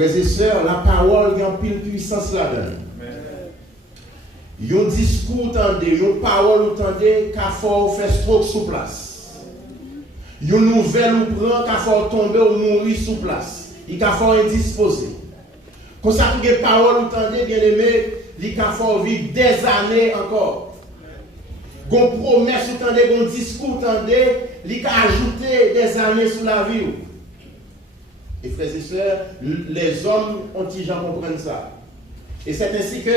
Frères et sœurs, la parole a une pile puissance là-dedans. Un discours tendez, une parole tendez, qu'à faut faire stroke sous place. Une nouvelle ou prend, qu'à faut tomber ou mourir sous place. Il qu'à faut indisposé. Comme ça, que les paroles tendez, bien aimé, il qu'à faut vivre des années encore. Gon promesse ou tendez, gon discours tendez, il qu'à ajouter des années sous la vie. Et frères et sœurs, les hommes ont-ils jamais compris ça? Et c'est ainsi que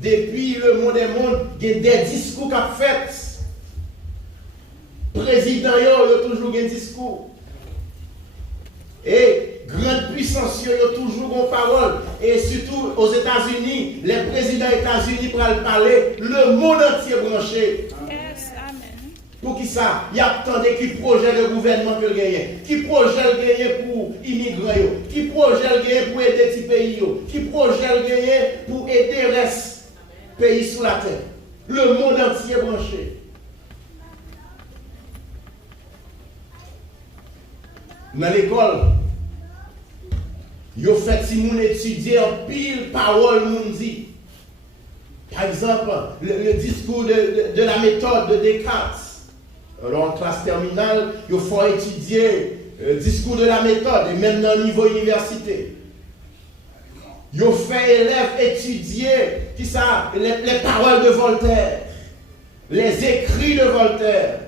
depuis le monde des mondes, il y a des discours qu'a fait. Président, il y a toujours un discours. Et grande puissance, il y a toujours une parole. Et surtout aux États-Unis, les présidents des États-Unis pour parler, le monde entier branché. Pour qui ça? Il y a tant de projets de gouvernement que gagner. Qui projet gagner pour immigrer? Qui projet gagner pour aider les pays? Qui projet gagner pour aider le reste pays sur la terre? Le monde entier branché. Dans l'école, ils ont fait si moun étudier en pile parole moun dit. Par exemple, le discours de la méthode de Descartes. Alors en classe terminale, il faut étudier le discours de la méthode, et même dans le niveau université. Il faut faire élèves étudier qui ça, les paroles de Voltaire, les écrits de Voltaire.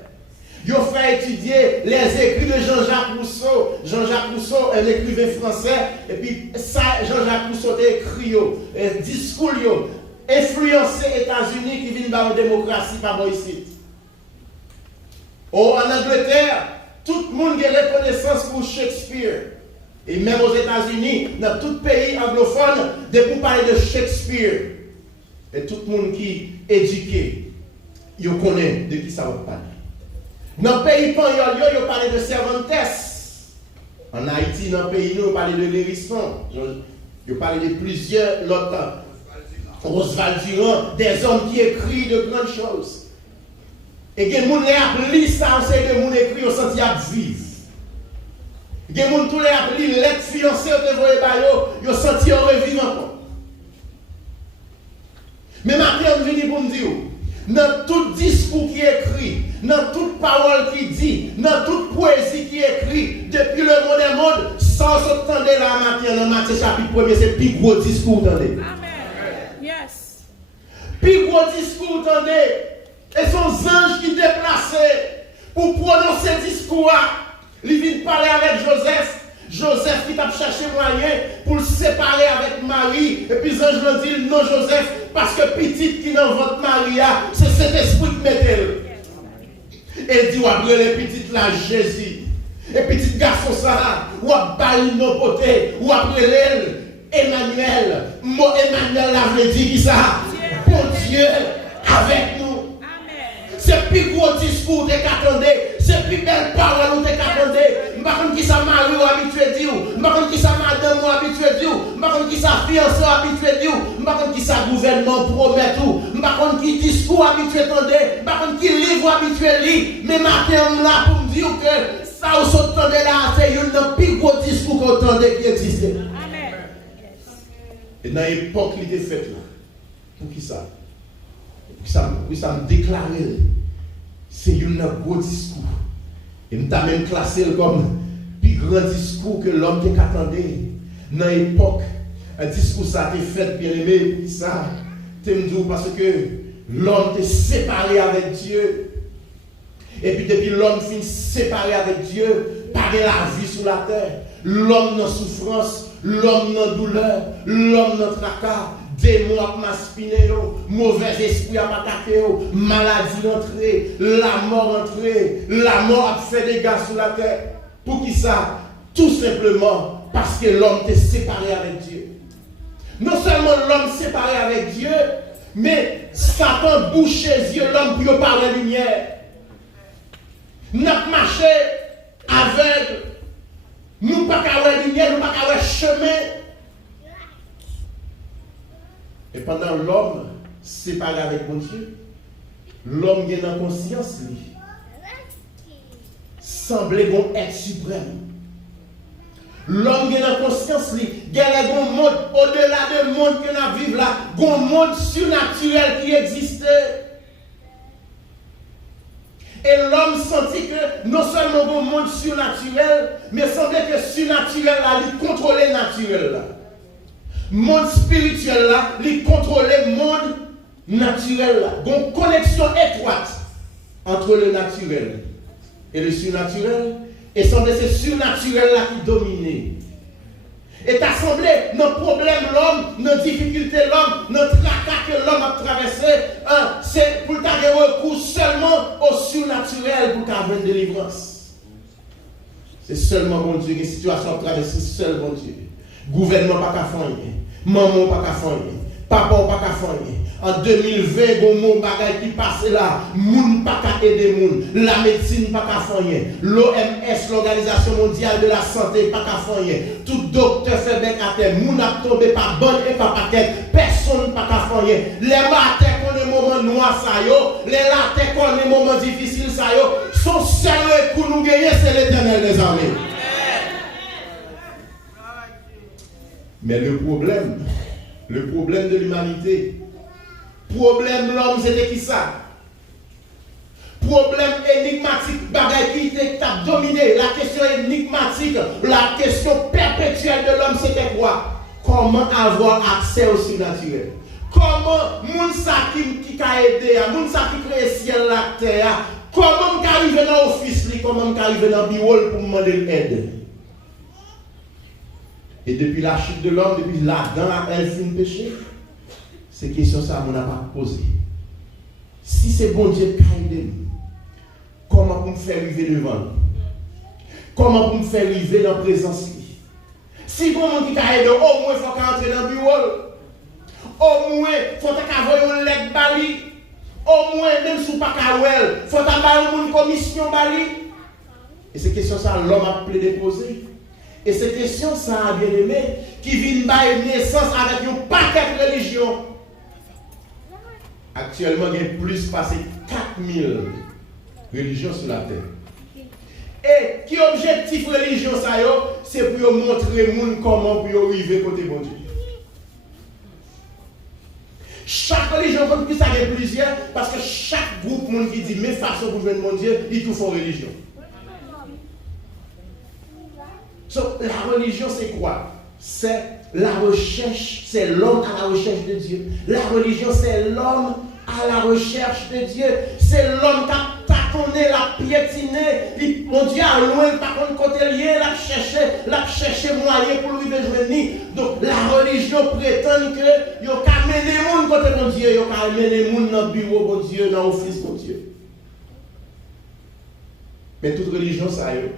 Il faut faire étudier les écrits de Jean-Jacques Rousseau. Jean-Jacques Rousseau, un écrivain français, et puis ça, Jean-Jacques Rousseau a écrit, un discours, influencé les États-Unis qui viennent dans la démocratie par ici. En Angleterre, tout le monde a reconnaissance pour Shakespeare. Et même aux États-Unis, dans tout pays anglophone, depuis parler de Shakespeare. Et tout le monde qui est éduqué, il connaît de qui ça va parler. Dans le pays Panyol, il parle de Cervantes. En Haïti, dans le pays, il parle de Lérisson. Il parle de plusieurs autres. Oswald Durand, des hommes qui écrivent de grandes choses. Et il y a des gens qui ont lu ça, c'est des gens qui écrivent au senti à vivre. Il y a des gens qui ont lu lettre fiancée de voyer, ils ont senti à revivre encore. Mais maintenant, on vient pour me dire, dans tout discours qui est écrit, dans toute parole qui dit, dans toute poésie qui est écrite, depuis le monde des mondes, sans entendre la matière, dans Matthieu chapitre 1er, c'est le plus gros discours, attendez. Amen. Yes. Plus gros discours, attendez. Et son ange qui déplaçait pour prononcer ce discours, il vient parler avec Joseph. Joseph qui t'a cherché moyen pour le séparer avec Marie. Et puis l'ange lui dit non Joseph, parce que petite qui dans votre Maria, c'est cet esprit qui met elle. Et il dit, après les petites là, Jésus. Et petit garçon ça, ou après nos potés, ou après elle, Emmanuel. Moi Emmanuel l'avait dit qui ça? Bon Dieu avec nous. C'est plus gros discours que t'attendais, c'est plus belle parole que t'attendais. Je ne sais pas qui ça mari ou habitué de dire, je ne sais pas qui ça madame ou habitué de dire, je ne sais pas qui ça fiancé ou habitué de dire, je ne sais pas qui ça gouvernement promet tout, je ne sais pas qui discours habitué d'entendre, je ne sais pas qui livre habitué de lire. Mais maintenant, on là pour me dire que ça vous entendez là, c'est un plus gros discours que vous entendez qui existait. Amen. Et dans l'époque qui était faite là, pour qui ça? Pour ça me déclarer, c'est un gros discours. Et je t'ai même classé comme le plus grand discours que l'homme t'attendait. Dans l'époque, un discours ça a été fait, bien aimé, ça, parce que l'homme t'est séparé avec Dieu. Et puis depuis l'homme finit séparé avec Dieu, par la vie sur la terre. L'homme dans souffrance, l'homme dans douleur, l'homme dans tracas. Démons à m'aspiner, mauvais esprit à m'attaquer, maladie entrée, la mort entrée, la mort a fait des dégâts sur la terre. Pour qui ça? Tout simplement parce que l'homme est séparé avec Dieu. Non seulement l'homme séparé avec Dieu, mais Satan bouche les yeux l'homme pour parler de lumière. Nous marché aveugle, nous pas qu'à voir lumière, nous pas qu'à voir chemin. Et pendant l'homme séparé avec mon Dieu, l'homme qui est dans conscience, lui, semblait bon être suprême. L'homme qui a la conscience, il y a un monde au-delà du monde que nous vivons là, un monde surnaturel qui existait. Et l'homme sentit que non seulement un monde surnaturel, mais semblait que surnaturel là, il contrôlait naturel là. Monde spirituel là, il contrôlait monde naturel là. Donc une connexion étroite entre le naturel et le surnaturel. Et semblait que c'est surnaturel là qui dominait. Et t'as semblé nos problèmes l'homme, nos difficultés l'homme, notre tracas que l'homme a traversé, c'est pour t'avoir recours seulement au surnaturel pour qu'à une délivrance. C'est seulement mon Dieu, une situation traversée, seul mon Dieu. Gouvernement pas qu'à faire, maman pas qu'à faire, papa pas qu'à faire. En 2020, bon mon bagay qui passe là, moun pas qu'à aider moun, la médecine pas qu'à faire, l'OMS, l'Organisation mondiale de la santé pas qu'à faire, tout docteur fait bec à terre, moun a tombé par bonne et pas paquet, personne pas qu'à faire. Les matins qu'on est moment noir ça yo, les latins qu'on est moment difficile ça yo, son seul recours nous gagner c'est l'Éternel des armées. Mais le problème de l'humanité, problème l'homme c'était qui ça? Problème énigmatique, bagaille qui t'a dominé, la question énigmatique, la question perpétuelle de l'homme c'était quoi? Comment avoir accès au surnaturel? Comment moun sa qui a aidé, moun sa qui crée ciel la terre, comment m'arriver dans l'office, comment m'arriver dans le bureau pour demander l'aide? Et depuis la chute de l'homme, depuis l'Adam a fait le péché, ces questions ça on n'a pas posé. Si c'est bon Dieu qui a aidé, comment pour me faire arriver devant nous? Comment pour me faire arriver dans la présence? Si bon monde qui a aidé, au moins il faut qu'il entre dans le bureau. Au moins il faut qu'il avoir une lettre bali. Au moins même si pas kawel, il faut qu'il avoir une commission bali. Et ces questions ça l'homme a plaidé poser. Et ces questions, ça a bien aimé, qui viennent par naissance avec un paquet de religions. Actuellement, il y a plus passé 4000 religions sur la terre. Et qui objectif religion ça c'est pour montrer aux gens comment pour arriver côté bon Dieu. Chaque religion, comme ça, il y a plusieurs, parce que chaque groupe monde qui dit mes façons pour venir mon Dieu, ils tout font religion. So, la religion, c'est quoi? C'est la recherche, c'est l'homme à la recherche de Dieu. La religion, c'est l'homme à la recherche de Dieu. C'est l'homme qui a tâtonné, la piétiné. Mon Dieu a loin, par contre, côté lié, l'a cherché moyen pour lui rejoindre. Donc, la religion prétend que il a mené les gens côté mon Dieu, il a mené les gens dans le bureau, mon Dieu, dans l'office, mon Dieu. Mais toute religion, ça y est.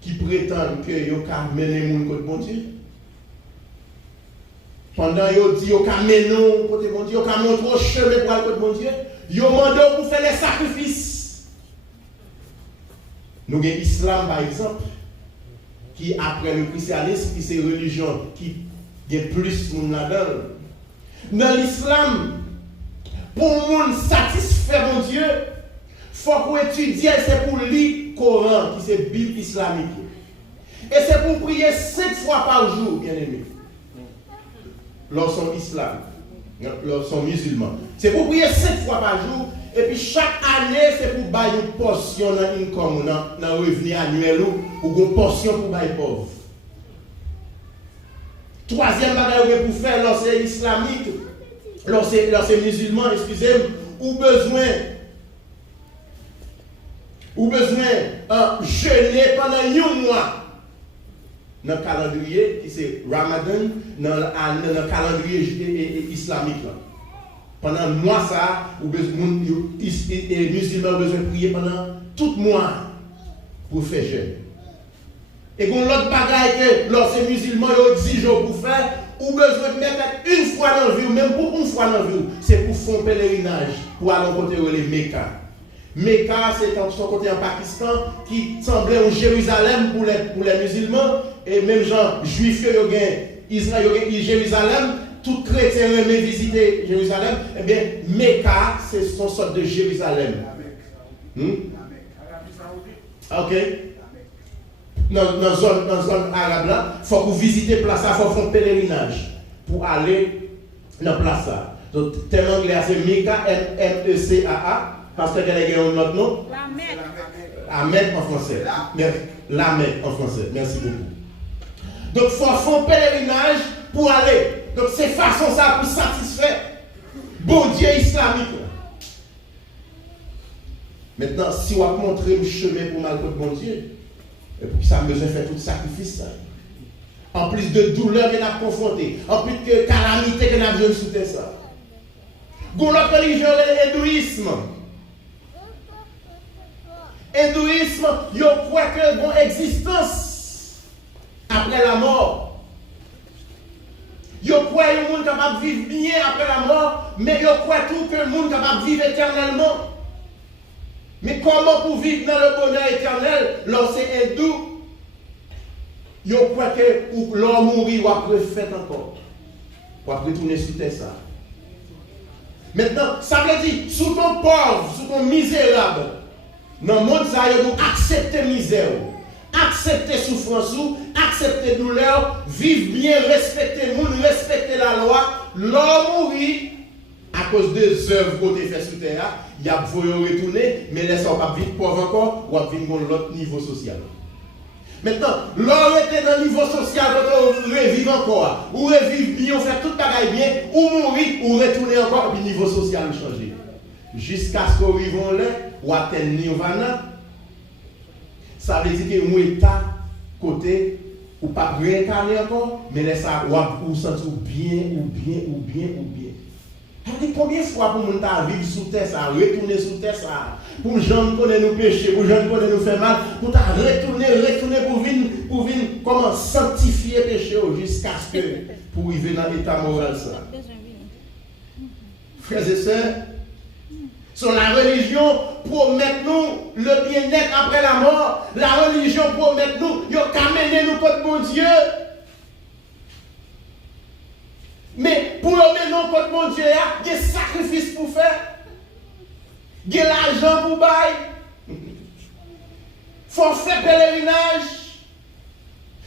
Qui prétendent que yo ka mener moun côté bon Dieu. Pendant yo dit yo ka mener côté bon Dieu, yo ka montrer chemin pour aller côté bon Dieu, yo mande pour faire les sacrifices. Nous avons l'islam par exemple qui après le christianisme qui c'est religion qui a plus moun là-dedans. Dans l'islam pour moun satisfaire mon Dieu, faut qu'on étudie, c'est pour lire le Coran, qui c'est Bible islamique. Et c'est pour prier 5 fois par jour, bien aimé. Lorsqu'on islam, lorsqu'on musulman. C'est pour prier 5 fois par jour, et puis chaque année, c'est pour bailler une portion dans l'income, dans le revenu annuel, ou une portion pour bailler pauvre. Troisième bagage pour faire, lorsque islamique, lorsque musulman, excusez-moi, ou besoin jeûner pendant un mois dans le calendrier qui c'est Ramadan dans le calendrier islamique là. Pendant un mois ça ou besoin les musulmans ont besoin de prier pendant tout mois pour faire jeûne. Et qu'on l'autre bagaille que lorsque les musulmans exigent pour faire ou besoin de mettre une fois dans la vie ou même pour une fois dans la vie, c'est pour faire un pèlerinage pour aller côté les Mecca. Mecca, c'est son côté en Pakistan qui semblait au Jérusalem pour les musulmans et même gens juifs qui Israël, Jérusalem, tout chrétien aimait visiter Jérusalem. Eh bien, Mecca, c'est son sorte de Jérusalem. Ok. dans la zone arabe là, il faut que vous visitez place, il faut faire un pèlerinage pour aller dans la place. Donc, le terme anglais, c'est Mecca, M-E-C-A-A, parce que vous avez un autre nom. La Mecque. La Mecque en français. La Mecque en français. Merci beaucoup. Donc, il faut faire un pèlerinage pour aller. Donc, c'est façon ça pour satisfaire bon Dieu islamique. Maintenant, si on montre le chemin pour mal contre bon Dieu, et pour ça, besoin de faire tout sacrifice. Ça. En plus de douleur qu'on a confronté, en plus de calamité qu'on a besoin de soutenir ça. Pour notre religion, l'hindouisme. Hindouisme, il croit que bon existence après la mort. Il croit que le monde capable de vivre bien après la mort, mais il croit tout que le monde capable de vivre éternellement. Mais comment pour vivre dans le bonheur éternel, lorsque c'est hindou, il croit que l'homme mourit ou après fait encore. Ou après retourner sur terre ça. Maintenant, ça veut dire, sous ton pauvre, sous ton misérable, dans le monde, ça veut dire accepter misère, accepter souffrance, accepter douleur, vivre bien, respecter le monde, respecter la loi. L'homme mourit à cause des œuvres qu'on a fait sur terre, il y a voulu retourner, mais laisse pas vivre pauvre encore, ou à vivre dans l'autre niveau social. Maintenant, l'homme était dans le niveau social, quand on revive encore, ou revive bien, on fait tout bagaille bien, ou mourir, ou retourner encore, puis le niveau social changer. Jusqu'à ce qu'on arrive là, ou atteindre Nirvana, ça veut dire que mon état, côté, ou pas réincarner encore, mais laisse ça, ou sentir bien. Combien de fois pour nous vivre sous terre, ça, retourner sous terre, ça, pour gens connaître nos péchés, pour gens connaître nous faire mal, pour retourner pour venir comment sanctifier le péché jusqu'à ce que pour arriver dans l'état moral ça. Frères et sœurs, sur la religion promet nous le bien-être après la mort. La religion promet nous, il a mener nous contre mon Dieu. Mais pour amener nous contre mon Dieu, il y a des sacrifices pour faire. Il y a l'argent pour bailler. Il faut faire pèlerinage.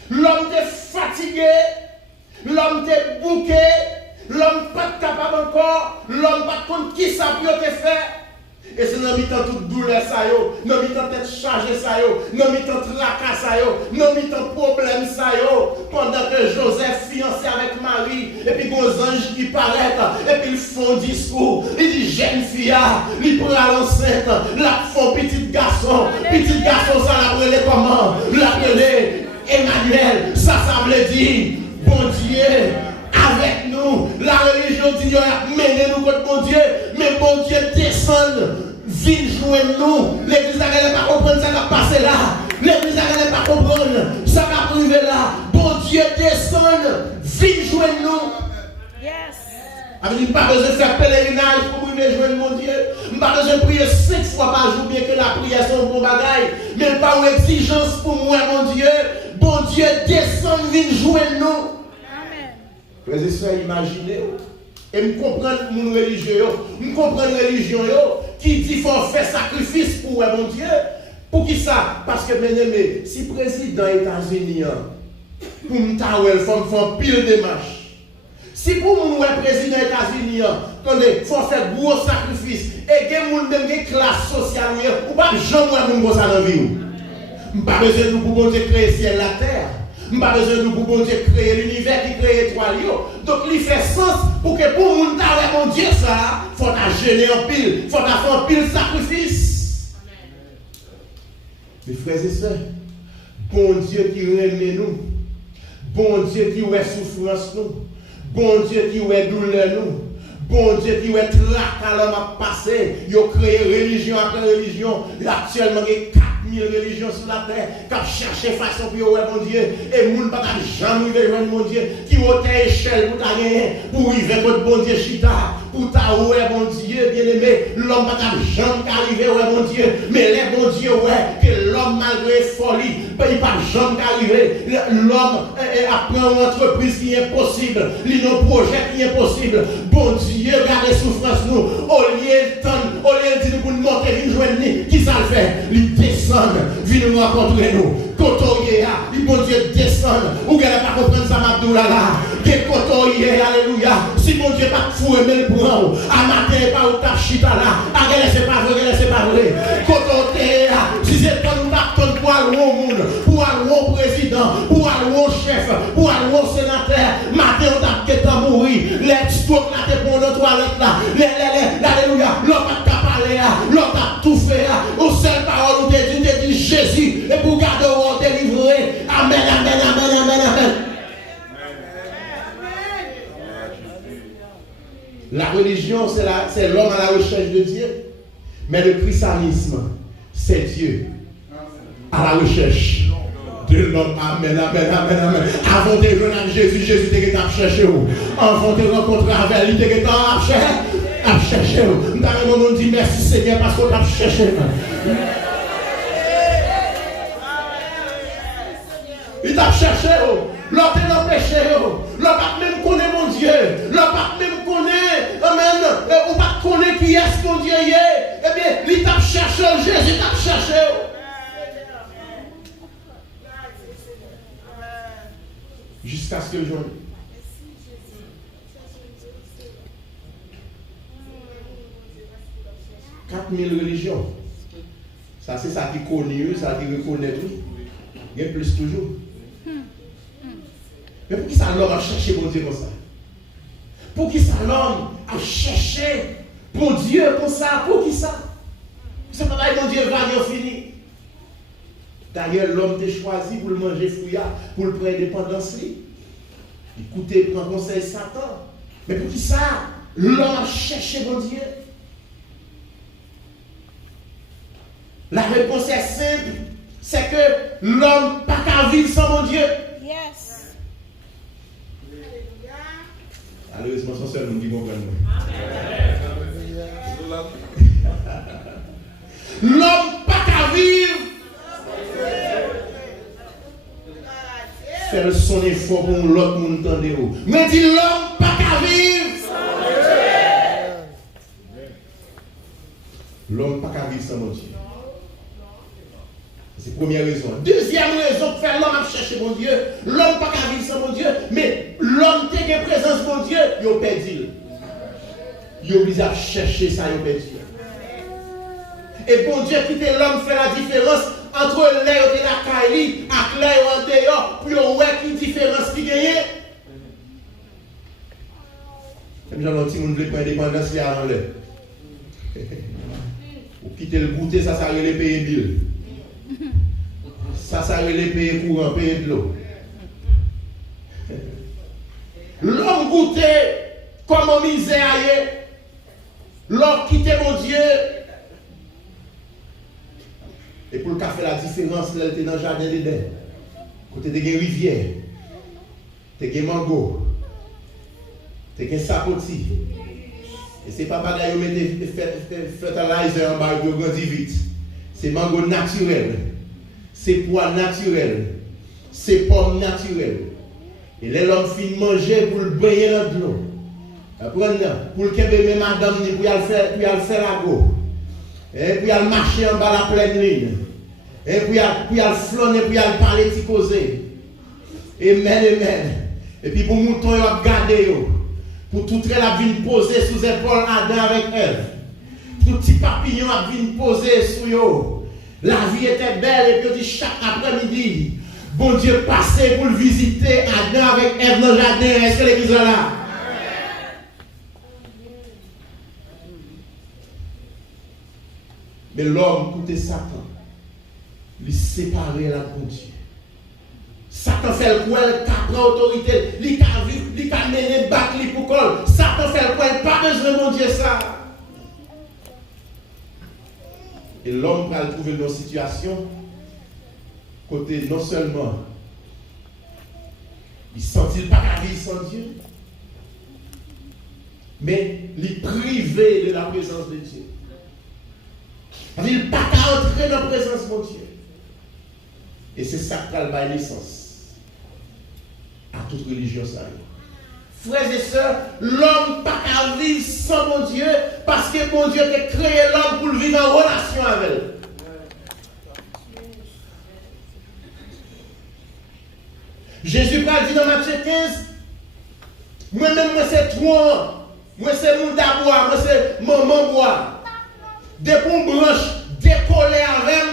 L'homme est fatigué. L'homme est bouqué. L'homme n'est pas capable encore. L'homme pas compte qui ça peut te faire. Et c'est dans mi-temps toute douleur ça yo, dans mi-temps tête chargée ça yo, dans mi-temps tracas ça yo, dans mi-temps problème ça yo, pendant que Joseph fiancé avec Marie, et puis vos anges qui paraissent, et puis ils font discours, il dit jeune fille, il prend l'enceinte, la font petit garçon ça l'appelait comment? L'appelait Emmanuel, ça veut dire, bon Dieu, avec nous, la religion dit menez nous contre bon Dieu, mais bon Dieu descend, vient joindre nous. L'église n'a pas comprendre ça qui a passé là. L'église n'a pas comprendre ça qui a privé là. Bon Dieu descend, vient joindre nous. Yes. Il n'y a pas besoin de faire pèlerinage pour venir joindre mon Dieu. Il n'y a pas besoin de prier 5 fois par jour, bien que la prière soit un bon bagaille. Mais il n'y a pas d'exigence pour moi, mon Dieu. Bon Dieu descend, vient joindre nous. Frères et sœurs, imaginez, et me comprendre mon religion, me comprendre la religion qui dit qu'il faut faire sacrifice pour mon Dieu. Pour qui ça? Parce que, bien aimé, si le président des États-Unis, pour me il faut pile de démarches. Si pour mon président des États-Unis, il faut faire gros sacrifice, et que des classes sociales, ou pas jamais mon ça dans la vie. Je n'ai pas besoin de pour créer ciel et la terre. Je n'ai pas besoin de pour bon Dieu créer l'univers qui crée étoile. Donc, il fait sens pour que pour mon mon Dieu, ça, il faut gêner en pile, il faut faire un pile sacrifice. Mes frères et sœurs, bon Dieu qui remet nous, bon Dieu qui est souffrance nous, bon Dieu qui est douleur nous, bon Dieu qui est trac à l'homme à passer, il a créé religion après religion, actuellement il y a 4000 religions sur la terre, qui ont cherché façon pour ouais mon Dieu, et moun pas jamais rejoindre mon Dieu, qui ont échelle pour ta gagner, pour vivre contre bon Dieu chita, pour ta ouais mon Dieu, bien aimé, l'homme pas jamais arriver ouais mon Dieu, mais les bon Dieu ouais, que l'homme malgré folie, il pas jamais arrivé. L'homme apprend une entreprise qui est impossible, un projet qui est impossible. Bon Dieu, regardez souffrance nous. Au lieu de dire pour nous monter, venir joindre, qui ça le fait? Il descend, vient nous rencontrer nous. Kotoye, il bon Dieu descend. Ou qu'elle pas comprendre ça, Mabdoula là. Que kotoye, alléluia. Si mon Dieu pas fou, mais le prend. À matin, pas au tap chita là. C'est pas vrai, c'est pas vrai. Kotoye, si c'est pas nous t'attendre pour aller au monde, pour aller au président, pour aller au chef, pour aller au sénateur. Matin, on t'a qu'à mourir. Les stocks là, t'es pour notre toilette là. Alléluia. L'homme a parlé là. L'homme a tout fait là. Aux seules paroles où t'es dit Jésus. Et pour garder au délivré. Amen, amen, amen, amen, amen. La religion, c'est l'homme à la recherche de Dieu. Mais le christianisme, c'est Dieu à la recherche de l'homme. Amen, amen, amen, amen. Avant de venir à Jésus, Jésus t'a cherché où? Avant de rencontrer avec lui, t'a cherché où? Nous avons dit merci Seigneur parce qu'on t'a cherché. Il t'a cherché où? L'homme est dans le péché. L'homme pas même connaît mon Dieu. L'homme pas même connaît. Amen. On pas connaît qui est-ce que mon Dieu est. Eh bien, il t'a cherché. Jésus t'a cherché. Jusqu'à ce que je 4000 religions. Ça, c'est ça qui connaît, ça qui reconnaît tout. Il y a plus toujours. Mais pour qui ça l'homme a cherché bon Dieu comme ça? Pour qui ça l'homme a cherché bon Dieu comme ça? Pour qui ça? C'est pas mon Dieu va bien fini. D'ailleurs, l'homme t'a choisi pour le manger fouillard, pour le prendre indépendance. Écoutez, prendre conseil Satan. Mais pour qui ça? L'homme a cherché bon Dieu. La réponse est simple. C'est que l'homme n'a pas qu'à vivre sans mon Dieu. Yes. Malheureusement, son seul nous dit comprendre. L'homme n'a pas qu'à vivre. Faire son effort pour l'autre monde entendre. Mais dit l'homme n'a pas qu'à vivre. L'homme n'a pas qu'à vivre sans mon Dieu. C'est la première raison. Deuxième raison pour faire l'homme chercher mon Dieu. L'homme n'a pas qu'à vivre sans mon Dieu, mais l'homme qui a présence de mon Dieu, il a perdu. Il est obligé à chercher ça, il a perdu. Et bon Dieu, quitter l'homme fait la différence entre l'air de la caille et l'air en dehors, puis on voit quelle différence qui gagne. Comme j'en ai dit, on ne veut pas indépendance avant l'heure. Pour quitter le goûter, ça sert à les payer bill. Ça sert à les payer courant, payer de l'eau. L'homme goûtait comme en misère. L'homme quittait mon Dieu. Et pour le café, la différence, là, était dans le jardin d'Éden. Côté de la rivière, de mango, de sapoti. Et c'est pas pareil, on mettait fertilizer en bas, pour grandir vite. C'est mango naturel. C'est pois naturel. C'est pomme naturelle. Et l'homme finit manger pour le baigner dans de l'eau. Pour le kébé, madame, pour y faire la go. Et puis il marcher en bas la pleine ligne. Et puis il flâner, puis il parler, il causer. Amen, amen. Et puis pour mouton, il va garder. Pour tout elle a vint poser sous épaule Adam avec Ève. Tout petit papillon a vint poser sous eux. La vie était belle et puis on dit chaque après-midi, bon Dieu passait pour le visiter Adam avec Ève dans le jardin. Est-ce que l'église est là? Mais l'homme, écoutez Satan, lui séparer la de Dieu. Satan fait le quoi, il prend autorité, il a mené battre pour col. Satan fait le quoi, il n'a pas besoin de mon Dieu ça. Et l'homme va trouver une situation, côté non seulement, il ne sentit pas la vie sans Dieu, mais il privé de la présence de Dieu. Il n'a pas qu'à entrer dans la présence de mon Dieu. Et c'est ça qui a la naissance à toute religion. Frères et sœurs, l'homme pas qu'à vivre sans mon Dieu, parce que mon Dieu a créé l'homme pour vivre en relation avec elle. Jésus a dit dans Matthieu 15, moi-même, moi c'est toi, moi c'est mon d'abord, moi c'est maman bois. Des pour branche décoller avec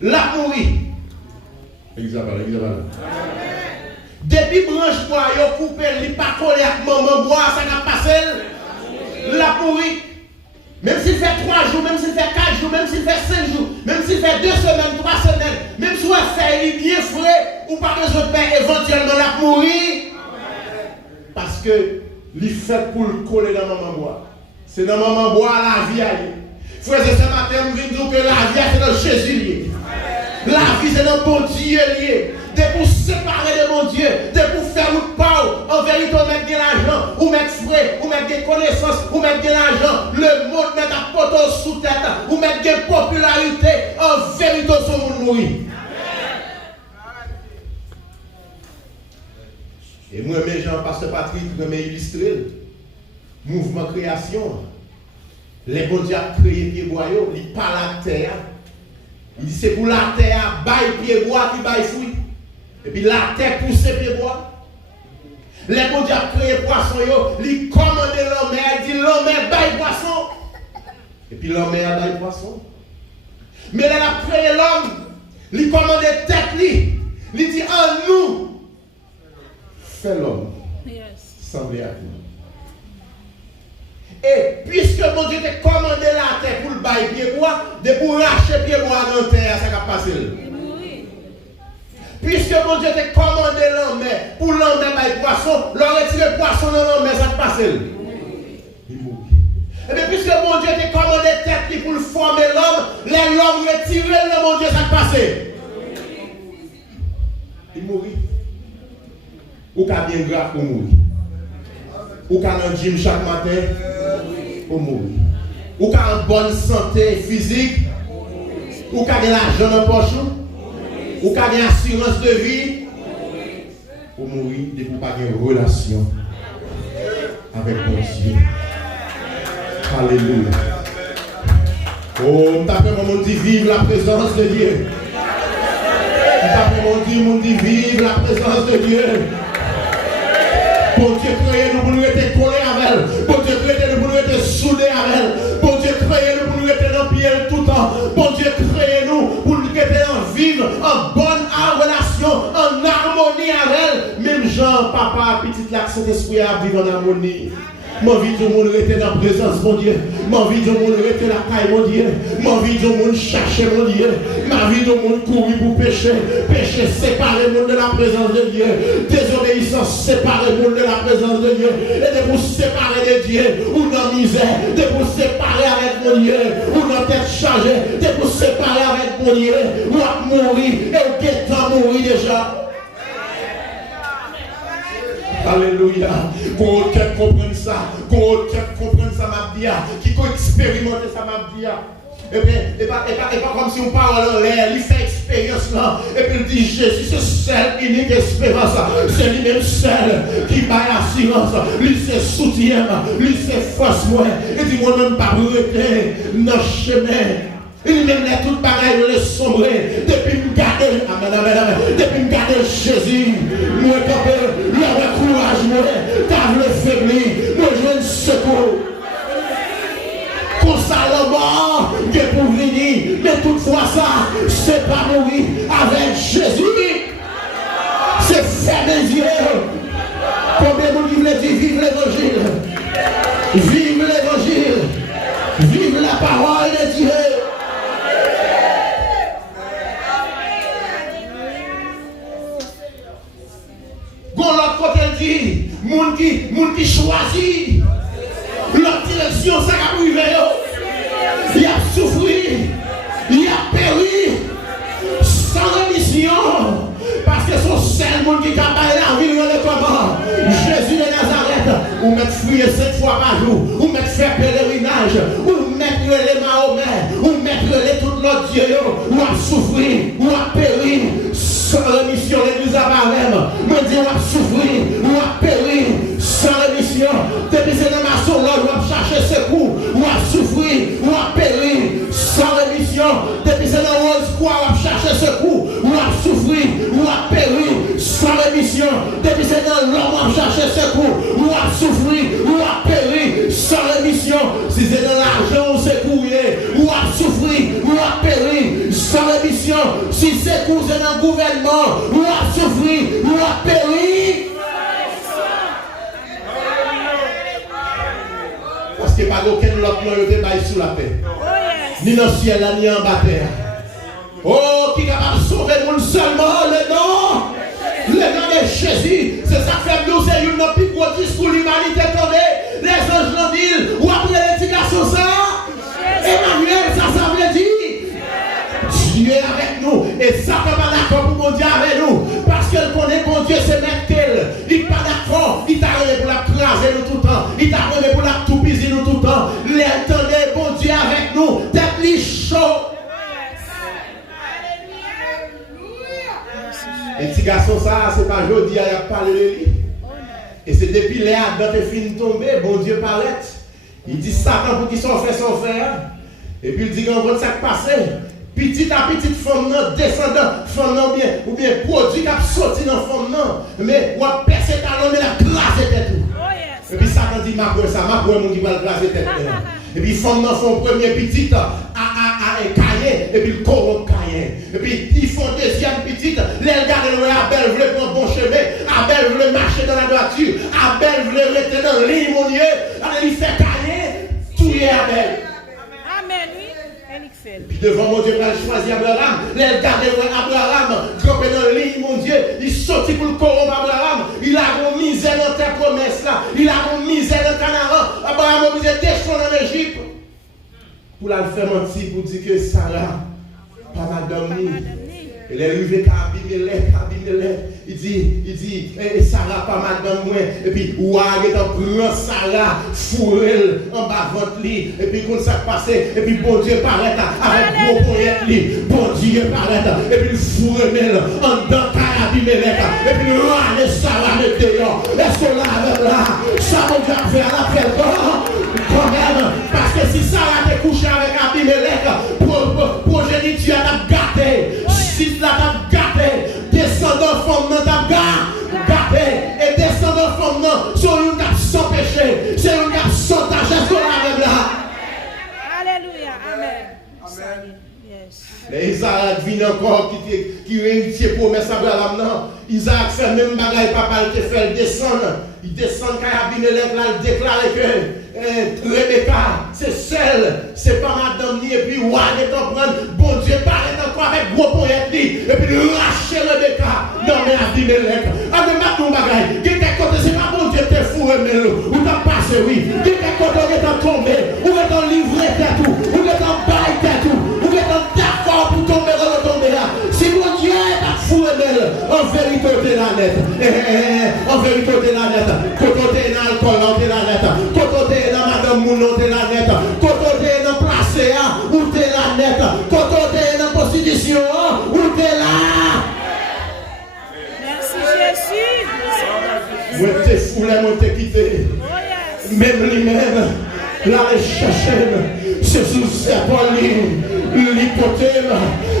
la pourrie. Exemple. Depuis branche bois, yo coupé, il pas collé avec maman bois, ça n'a passé la pourrie. Même s'il fait 3 jours, même s'il fait 4 jours, même s'il fait 5 jours, même s'il fait 2 semaines, 3 semaines, même si on fait il bien frais, ou pas besoin de faire éventuellement la pourrie. Parce que il fait pour le coller dans maman bois. C'est dans maman bois la vie aille. Frère, ce matin, je viens dire que la vie c'est dans Jésus lié. La vie c'est dans bon Dieu lié. De pour séparer de mon Dieu, de pour faire le pas, en vérité, on met de l'argent, ou mettre frais, ou mettre des connaissances, ou mettre de l'argent, le monde met un poteau sous tête, ou mettre des popularités, en vérité, son monde mourir. Et moi, mes gens, Pasteur Patrick, je vais illustrer mouvement création. Les bons dieux ont créé pied boyau, ils parlent à la terre. Il dit c'est pour la terre, bail pied bois qui bail fruit. Et puis la terre pousse pied bois. Les bons dieux ont créé poisson, ils commandent l'homme, il dit l'homme bail poisson. Et puis l'homme bail poisson. Mais là, il a créé l'homme, il commande tête, il dit en nous. C'est l'homme, semblé à nous. Et puisque mon Dieu t'a commandé la terre pour le bail pied bois, de pour racheter pied bois dans la terre, ça va passer. Puisque mon Dieu t'a commandé l'homme pour l'homme bail poisson, leur retirer poisson dans l'homme, ça va passer. Il mourit. Et bien puisque mon Dieu t'a commandé tête pour former l'homme, l'homme retire le mon Dieu, ça va passer. Il mourit. Ou qu'a bien grave pour mourir. Ou qu'a un gym chaque matin pour mourir. Ou qu'a une bonne santé physique. Ou qu'a de l'argent dans poche. Ou qu'a une assurance de vie. Pour mourir, de pour pas une relation avec mon Dieu. Alléluia. Oh, on t'appelle mon dit vive la présence de Dieu. On t'appelle mon dit vive la présence de Dieu. Bon Dieu créé nous pour nous être collés avec elle. Bon Dieu créé nous pour nous être soudés avec elle. Bon Dieu créé nous pour nous être dans pied tout le temps. Bon Dieu créé nous pour nous être en vivre, en bonne relation, en harmonie avec elle. Même Jean, papa, petit là, Saint-Esprit à vivre en harmonie. Mon vie du monde était dans la présence, mon Dieu. Mon vie du monde était la caille, mon Dieu. Mon vie du monde cherchait, mon Dieu. Ma vie du monde courir pour pécher. Pécher, séparer le monde de la présence de Dieu. Désobéissance, séparer le monde de la présence de Dieu. Et de vous séparer de Dieu, ou dans la misère. De vous séparer avec mon Dieu, ou dans tête chargée. De vous séparer avec mon Dieu, ou à mourir. Et au guettant mourir déjà. Alléluia. Qu'on comprenne ça. Qu'on comprenne ça, ma vie. Qui peut expérimenter ça, ma vie. Et pas comme si on parle en l'air. Il fait expérience là. Et puis il dit Jésus, c'est seule unique espérance. C'est lui-même seul qui baille assurance. Lui, c'est soutien. Lui, c'est force. Et dit moi-même, pas arrêter dans le chemin. Il même les toutes bagailles le sombrer. Depuis me garder, amen. Depuis me garder Jésus, moi le courage, moi, t'as le faibli, moi je ne secours. Pour ça le mort, Dieu pour venir, mais toutefois ça, c'est pas mourir avec Jésus. C'est faire des yeux. Combien de monde voulait dire vive l'évangile? Vive l'évangile. Vive la parole de Dieu. L'autre côté dit, monde qui choisit leur direction, ça a privé. Il a souffert, il a péri sans rémission. Parce que son seul monde qui a parlé la vie, le comment Jésus de Nazareth, ou mettre fouiller 7 fois par jour, ou mettre faire pèlerinage, ou mettre les Mahomet, ou mettre les tout l'autre Dieu, ou souffrir, ou à périr, sans rémission, l'église à Barème. Moi, dis, ou à souffrir, ou à périr, sans rémission. Depuis c'est dans ma soulage, ou à chercher secours, ou à souffrir, ou à périr, sans rémission. Depuis c'est dans Rose Croix, ou à chercher secours, ou à souffrir, ou à périr, sans rémission. Depuis c'est dans l'homme, ou à chercher secours, ou à souffrir, ou à périr, sans rémission. Si c'est dans l'argent, ou c'est courir, ou à souffrir, ou à périr, sans rémission. Si c'est courir dans le gouvernement, ou à souffrir, ou à périr. Parce que pas aucun autre nom qui est sous la paix. Ni dans le ciel, ni en bas terre. Oh, qui est capable de sauver le monde seulement, le nom de Jésus. C'est ça que fait nous, c'est une plus gros discours l'humanité. Attendez, les anges l'ont dit, ou après l'éducation ça. Emmanuel, ça veut dire. Dieu est avec nous. Et ça ne pas d'accord pour mon Dieu avec nous. Parce qu'elle connaît mon Dieu, c'est mettre tel. Il n'est pas d'accord. Il t'a donné pour la craser nous tout le temps. Il t'a donné pour la tout piser nous tout le temps. L'attendez, bon Dieu avec nous. Tête li chaud. Et petit garçon, ça, c'est pas jodi, il a parlé de lui. Et c'est depuis les Adam est fini de tomber, bon Dieu paraît. Il dit Satan pour qu'il s'en fait son frère. Et puis il dit qu'on va ça passer. Petit à petit, femme descendant, femme ou bien produit qui a sorti dans femme mais on a percé talon, mais la classe était tout. Et puis Satan dit, ma quoi ça, ma quoi mon qui va le classer tête. Et puis femme son premier petit à Caïn, et puis le corrompt Caïn. Et puis ils font deuxième petite, les gars de Abel voulait prendre bon chemin, Abel voulait marcher dans la droiture, Abel voulait rester dans le lit, mon Dieu. Alors il fait Caïn, tuer Abel. Amen, oui. Et puis devant mon Dieu, il a choisi Abraham. Les gars de Abraham, campé dans le lit, mon Dieu, il sortit pour le corrompre Abraham. Il a une misère dans tes promesses là. Il a une misère dans Canaan. Abraham a obligé de descendre en Égypte. Pour la faire mentir, pour dire que Sarah, pas madame ni. Elle est arrivée à Abimelech. Il dit, Sarah, pas madame moi. Et puis, ouah, il prend Sarah, fourrel en bas de votre lit. Et puis, quand ça passe, et puis, bon Dieu paraît avec gros poète lit. Bon Dieu paraît. Et puis, il fourrel en dedans Abimelech. Et puis, il râle Sarah de dehors. Est-ce qu'on l'a là? Ça, mon Dieu, fait un appel quand même. Parce que si Sarah t'est couché avec Abimelech, progéniture a gâté. Si la t'a gâté, descendant femme t'a gâté, et descendant femme sur une gâte sans péché, c'est une gâte sans tâche, est-ce qu'on arrive là? Alléluia, amen. Mais Isaac vient encore qui héritier promesse à Abraham, non? Isaac fait même bagaille, papa il te fait descendre. Il descend quand Abimelech là, il déclare que Rebecca, c'est celle, c'est pas madame ni, et puis ouah, il est en train, bon Dieu paraît encore avec gros poète et puis lâcher Rebecca. Non mais Abimelech, avec ma ton bagaille, quelqu'un côté, c'est pas bon Dieu te fou, mais ou t'as passé, oui. Quelqu'un côté, on est en tombé, ou est en livré, t'es tout, ou est en bail, t'es tout, ou est en d'accord pour tomber, retomber là. Si mon Dieu est pas fou, en vérité, t'es la nette. En vérité, t'es la nette. Quand t'es dans l'alcool, t'es la nette. Quand t'es dans madame Mounon, t'es la nette. Quand t'es dans placé, où t'es la nette. Quand t'es dans prostitution, où t'es là. Merci Jésus. Moi, t'es fou, moi, t'es quitté. Même lui-même, là, les chercher, c'est sous ses poignets, l'hypothèse,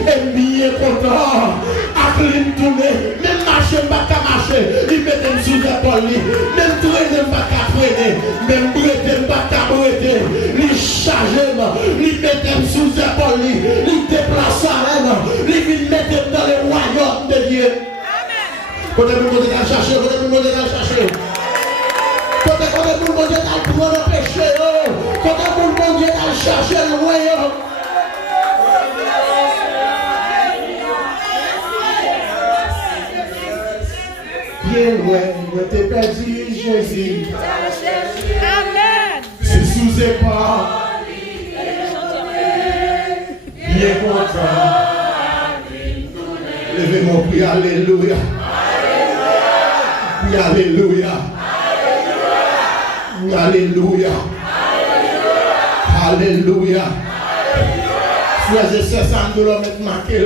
est bien content. Aklim tourné, même marcher, pas qu'à marcher, il met sous l'épaule, même traîner, pas qu'à traîner, même breter, pas qu'à breter, il charge, il met sous l'épaule, il déplace à même, il met dans le royaume de Dieu. Amen. Quand vous allez chercher, quand vous allez chercher. Quand vous allez prendre le péché, quand vous allez chercher le royaume. Bien loin, moi t'es perdu, Jésus. Amen. C'est sous épaule. Bien content. Levez mon prix, alléluia. Oui, alléluia. Oui, alléluia. Alléluia. Frères et sœurs, ça nous l'a mettre marqué.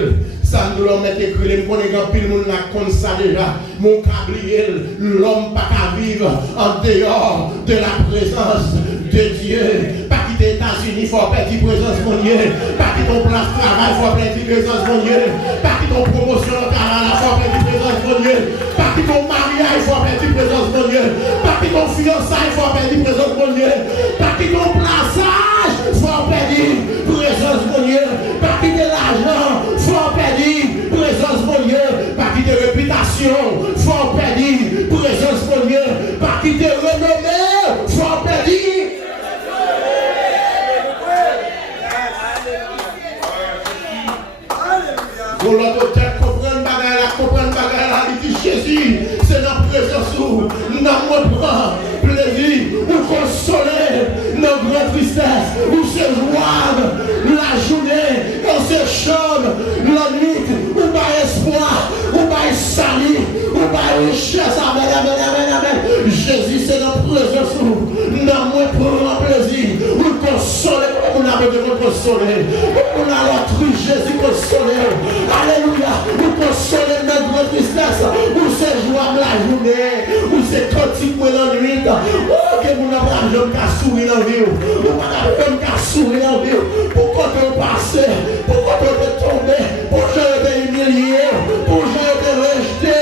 Ça nous l'a mettre écrit. Je connais grand pile monde là comme ça déjà. Mon cablier, l'homme pas qu'à vivre en dehors de la présence de Dieu. Pas quitter les États-Unis, il faut perdre la présence de Dieu. Pas quitter ton place de travail, il faut perdre la présence de Dieu. Pas quitter ton promotion au travail, il faut perdre la présence de Dieu. Pas quitter ton mariage, il faut perdre la présence de Dieu. Pas quitter ton fiançailles, il faut perdre la présence de Dieu. Pas quitter ton plaçage, il faut perdre la présence de Dieu. Pas quitter l'argent, il faut perdre la présence de Dieu. Pas quitter la réputation, il faut perdre la présence de Dieu. Pas quitter la renommée, il faut perdre. Pour l'autre tête, comprendre bagarre, il dit Jésus, c'est notre présence où nous prend plaisir, nous consoler nos grandes tristesses, nous se joindre la journée, on se chante la nuit, ou pas espoir, ou pas salut, ou pas richesse, amen. Jésus, c'est notre présence où nous prend plaisir, nous consoler, on a besoin de consoler, on a l'autre Jésus consoler. Alléluia, nous consolons notre grande tristesse, nous c'est jouable la journée, nous c'est cantique la nuit, oh que nous n'avons pas jamais qu'à sourire en vie, nous n'avons pas même qu'à sourire en vie, pourquoi tu es passé, pourquoi tu es tombé, pourquoi tu es humilié, pourquoi tu es rejeté,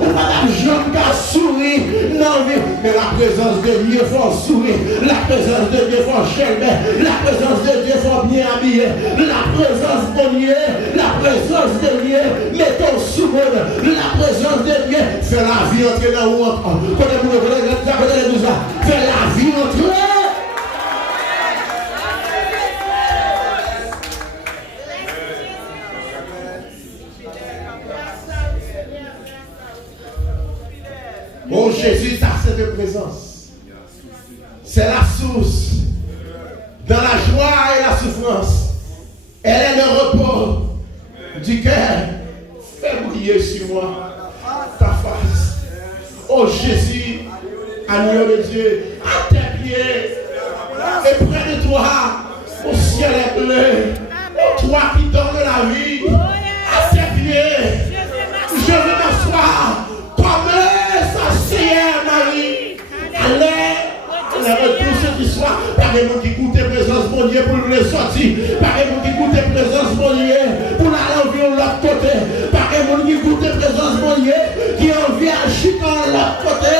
nous n'avons jamais qu'à sourire en vie, mais la présence de Dieu faut sourire, la présence de Dieu faut charmer, la présence de Dieu faut bien habiller, la présence de Dieu, la présence de Dieu, mettons sous la présence de Dieu, fait la vie entrer dans où on entre. Fait la vie entrer. Oh Jésus, t'as cette présence. C'est la source. Dans la joie et la souffrance, elle est le repos du cœur. Fais briller sur moi ta face. Oh Jésus, agneau de Dieu, à tes pieds et près de toi, au ciel est bleu. Oh toi qui donnes la vie, à tes pieds, je veux m'asseoir comme s'assied Marie. Allez, tous ceux qui soient, par les gens qui goûtent présence de Dieu pour le sortir, par les gens qui goûtent présence de Dieu pour aller de l'autre côté, par les gens qui goûtent présence de Dieu qui ont vu à chuter de l'autre côté.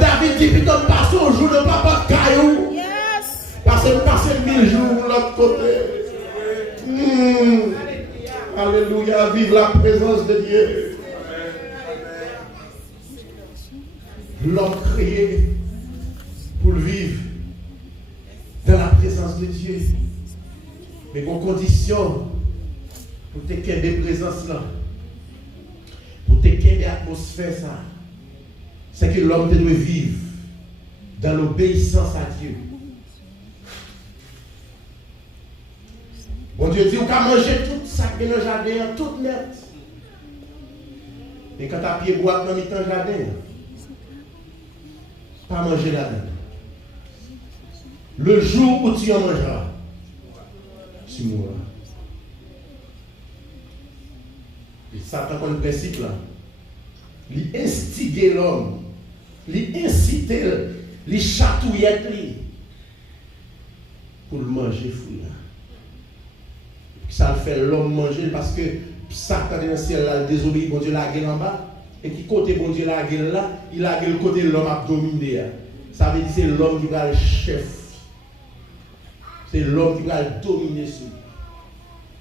David dit, puis comme passe au jour de papa de caillou, passer 1000 jours de l'autre côté. Alléluia, vive la présence de Dieu. L'homme créé pour vivre dans la présence de Dieu. Mais en condition pour te qu'il des présences là, pour te qu'il des atmosphères ça, c'est que l'homme doit vivre dans l'obéissance à Dieu. Bon Dieu dit, on peut manger tout ça qui est dans le jardin, tout net. Et quand tu as pied boîte dans le jardin, pas manger là-dedans. Le jour où tu en mangeras, tu mourras. Et Satan, comme principe là, il instiguer l'homme, il inciter, il chatouiller pour le manger fruit là. Ça fait l'homme manger parce que Satan dans le ciel là, désobéit, bon Dieu la gueule en bas. Et qui côté bon Dieu la gueule là, il a le côté de l'homme à dominer. Ça veut dire que c'est l'homme qui va le chef. C'est l'homme qui va le dominer sur.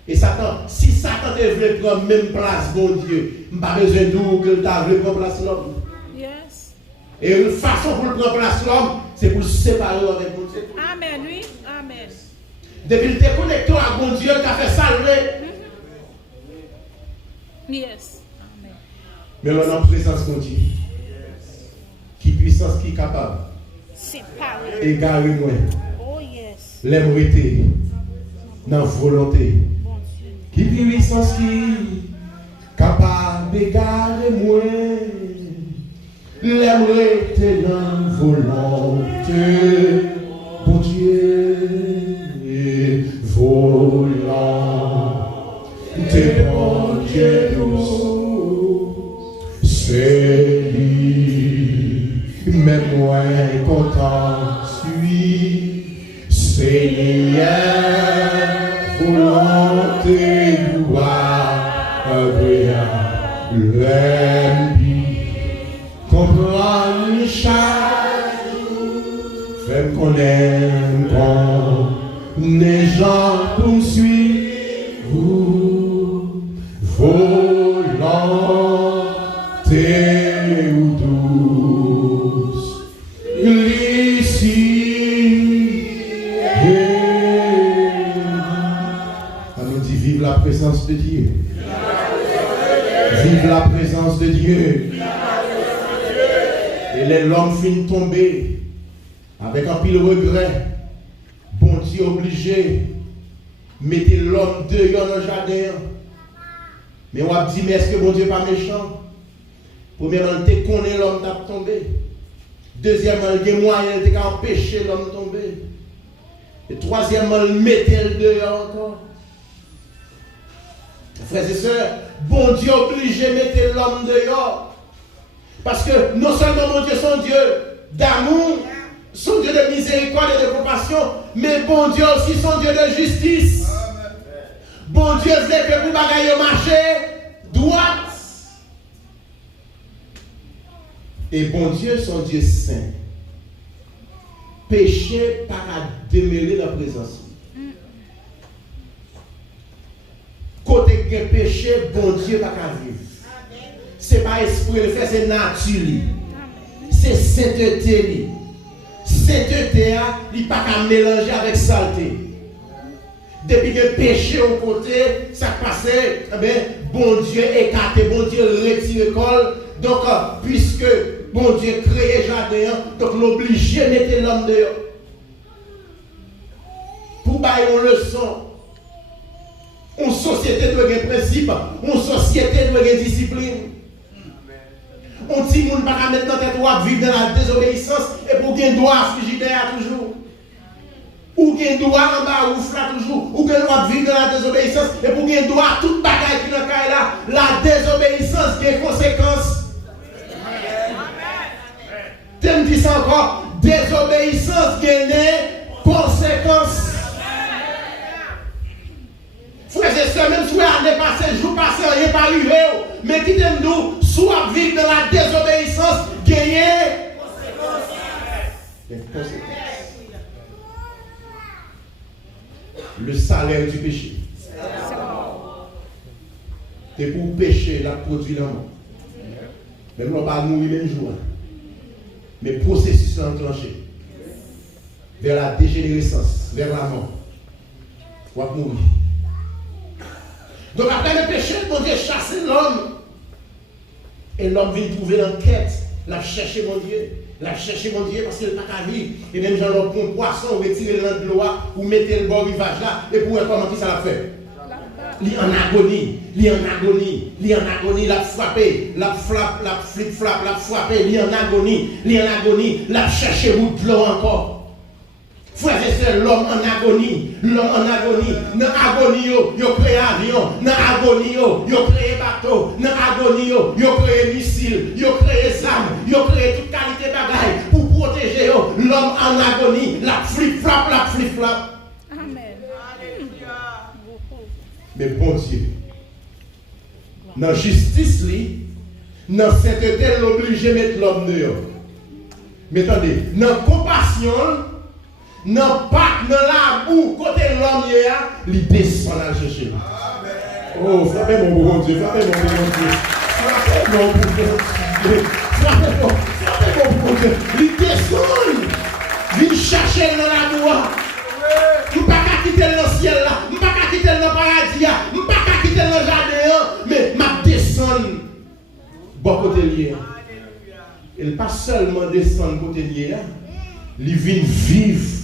Et Satan, si Satan veut prendre même place, bon Dieu, il n'a pas besoin d'où que tu veut prendre place l'homme. Yes. Et une façon pour prendre place l'homme, c'est pour le séparer avec bon Dieu. Amen, oui. Amen. Depuis que tu es connecté à bon Dieu, tu as fait salver. Yes. Mais on a en présence de Dieu. Qui puissance, qui est capable. Séparer. Égarez-moi. Oh yes. L'aimerait dans la volonté. Bon Dieu. Qui puissance, qui est capable d'égarer-moi. L'aimerait dans la volonté. Bon Dieu. Volonté. comprendre chaque jour, fait qu'on aime, les gens pour me suivre, volonté ou douce, l'ici. On nous dit vive la présence de Dieu. Vive la présence de Dieu. Et l'homme finit tomber avec un pile regret. Bon Dieu obligé, mettez l'homme dehors dans le jardin. Mais on a dit, mais est-ce que bon Dieu n'est pas méchant? Premièrement, il connaît l'homme t'a tombé. Deuxièmement, il y a moyen de empêcher l'homme de tomber. Et troisièmement, il mettait le dehors encore. Frères et sœurs, bon Dieu obligé de mettre l'homme dehors. Parce que non seulement mon Dieu, son Dieu d'amour, son Dieu de miséricorde et de compassion, mais bon Dieu aussi son Dieu de justice. Bon Dieu veut que vous bagaillez marcher droite. Et bon Dieu, son Dieu saint. Péché pas à démêler la présence. Côté que péché, bon Dieu pas qu'à vivre. C'est pas esprit le fait, c'est nature. C'est sainteté. Sainteté, il n'est pas qu'à mélanger avec saleté. Depuis que péché au côté, ça passait, eh bien, bon Dieu écarté, bon Dieu retire l'école. Donc, puisque bon Dieu crée jardin, donc l'obligé de mettre l'homme dehors. Pour bailler une leçon. Une société doit avoir un principe, une société doit avoir une discipline. On dit qu'on ne peut pas mettre dans tête ou vivre dans la désobéissance et pour qu'il doit frigidaire toujours. Ou qu'il doit en bas ou là toujours. Ou qu'il doit vivre dans la désobéissance et pour qu'il doit toute bagaille qui est là, la désobéissance qui a des conséquences. Tu me dis ça encore, désobéissance qui a des conséquences. Frères et sœurs, même si vous avez passé, jour passé, rien pas arrivé, mais qui t'aime nous, soit vivre dans la désobéissance, gagner les conséquences. Le salaire du péché. C'est pour pécher la produit la mort. Même on va mourir même jour. Mais le processus est enclenché vers la dégénérescence, vers la mort. On va mourir. Donc après le péché, mon Dieu chasse l'homme. Et l'homme vient trouver l'enquête, la chercher mon Dieu. La chercher mon Dieu parce qu'il n'a pas qu'à vivre. Et même genre l'homme prend poisson, retirer le de l'eau, ou mettre le bord rivage là, et pour comment ça l'a fait. Il est en agonie, il est en agonie, il est en agonie, il a frappé, la frappe, la flip-flap, la frappé, il est en agonie, il est en agonie, il a cherché de l'eau encore. Frères et sœurs, l'homme en agonie, dans agonie, il a créé avion, dans agonie, il a créé bateau, dans agonie, il a créé missile, il a créé armes, il a créé toute qualité de bagaille pour protéger l'homme en agonie, la flip-flap, la flip-flap. Amen. Mais bon Dieu, dans la justice, dans sainteté, l'obligé de mettre l'homme dehors. Mais attendez, dans la compassion, non pas dans la boue, côté l'homme, il descend à chercher. Oh, frappez mon bon Dieu, frappez mon bon Dieu. Frappez mon bon Dieu. Frappez mon bon Dieu. Il descend. Il cherche dans la boue. Il ne peut pas quitter le ciel là. Il ne peut pas quitter le paradis là. Il ne peut pas quitter le jardin. Mais ma descend. Bon côté lié. Il ne pas seulement descendre côté lié. Il vient vivre.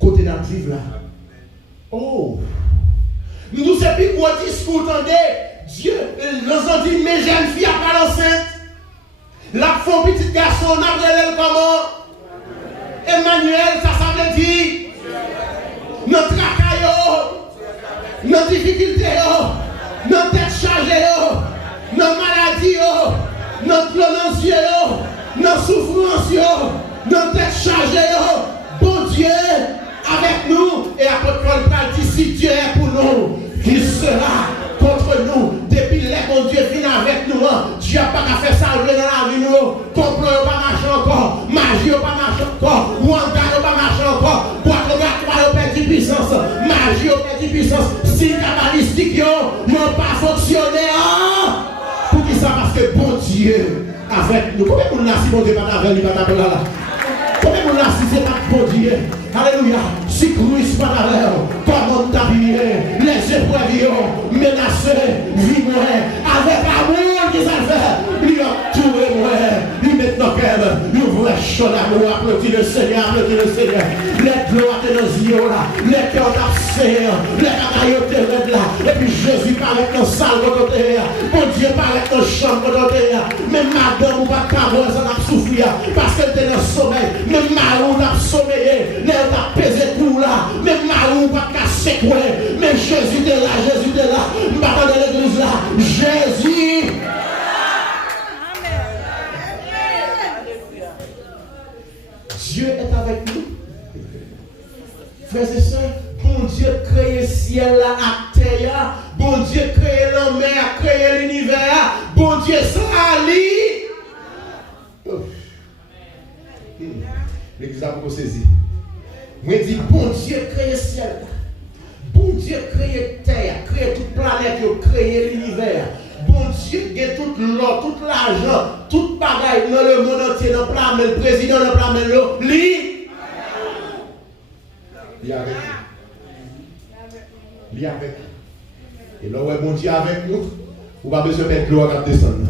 Côté natif là. Oh! Nous savons plus quoi discours, attendez. Dieu, nous avons dit, mes jeunes filles à pas l'enceinte. La femme petit garçon, on a elle comment? Emmanuel, ça veut dire. Notre tracas, notre difficulté, notre tête chargée, notre maladie, notre violence, notre souffrance, notre tête chargée. Bon Dieu, avec nous, et apôtre Paul dit, si Dieu est pour nous, qui sera contre nous? Depuis là, mon Dieu vient avec fait salver dans la vie, complot n'a pas marché encore, magie n'a pas marché encore, wanga n'a pas marché encore, boîte obligatoire n'a perdu puissance, magie n'a perdu puissance, si cabalistique n'ont pas fonctionné. Pour qui ça? Parce que bon Dieu avec nous. Combien de monde là si bon Dieu pas avec lui, pas là? Combien de monde là si c'est pas bon Dieu? Alléluia. Si Christ pas avec nous, comment t'habiller? Les épreuves menacées, vivre avec amour qui ça fait. Il a tout moi. Il met nos cœurs. Il ouvre chaud d'amour. Applaudis le Seigneur. Applaudis le Seigneur. Les gloires de nos yeux là. Les cœurs d'absent. Les bagailles là. Et puis Jésus parle avec nos salles de côté. Bon Dieu parle avec nos chambres de côté. Même madame ou pas de caboise, on a souffert parce qu'elle était dans le sommeil. Même marou on a sommeillé. On a pesé tout là. Même marou on pas casser quoi. Mais Jésus est là. Jésus est là. Je m'attends dans l'église là. Jésus. Dieu est avec nous. Frères et sœurs, bon Dieu créé le ciel là, à terre. Bon Dieu créé la mer, créé l'univers. Bon Dieu ça ali. L'église a beaucoup saisi. Moi je dis bon Dieu créé le ciel. Bon Dieu créé la terre, créé toute planète, créé l'univers. Bon Dieu a tout l'or, tout l'argent, toute bagaille dans le monde entier, dans le plan, le président, dans le plan, l'eau. Il est avec nous. Il est avec nous. Et là où est bon Dieu avec nous, on va besoin de mettre l'eau à descendre.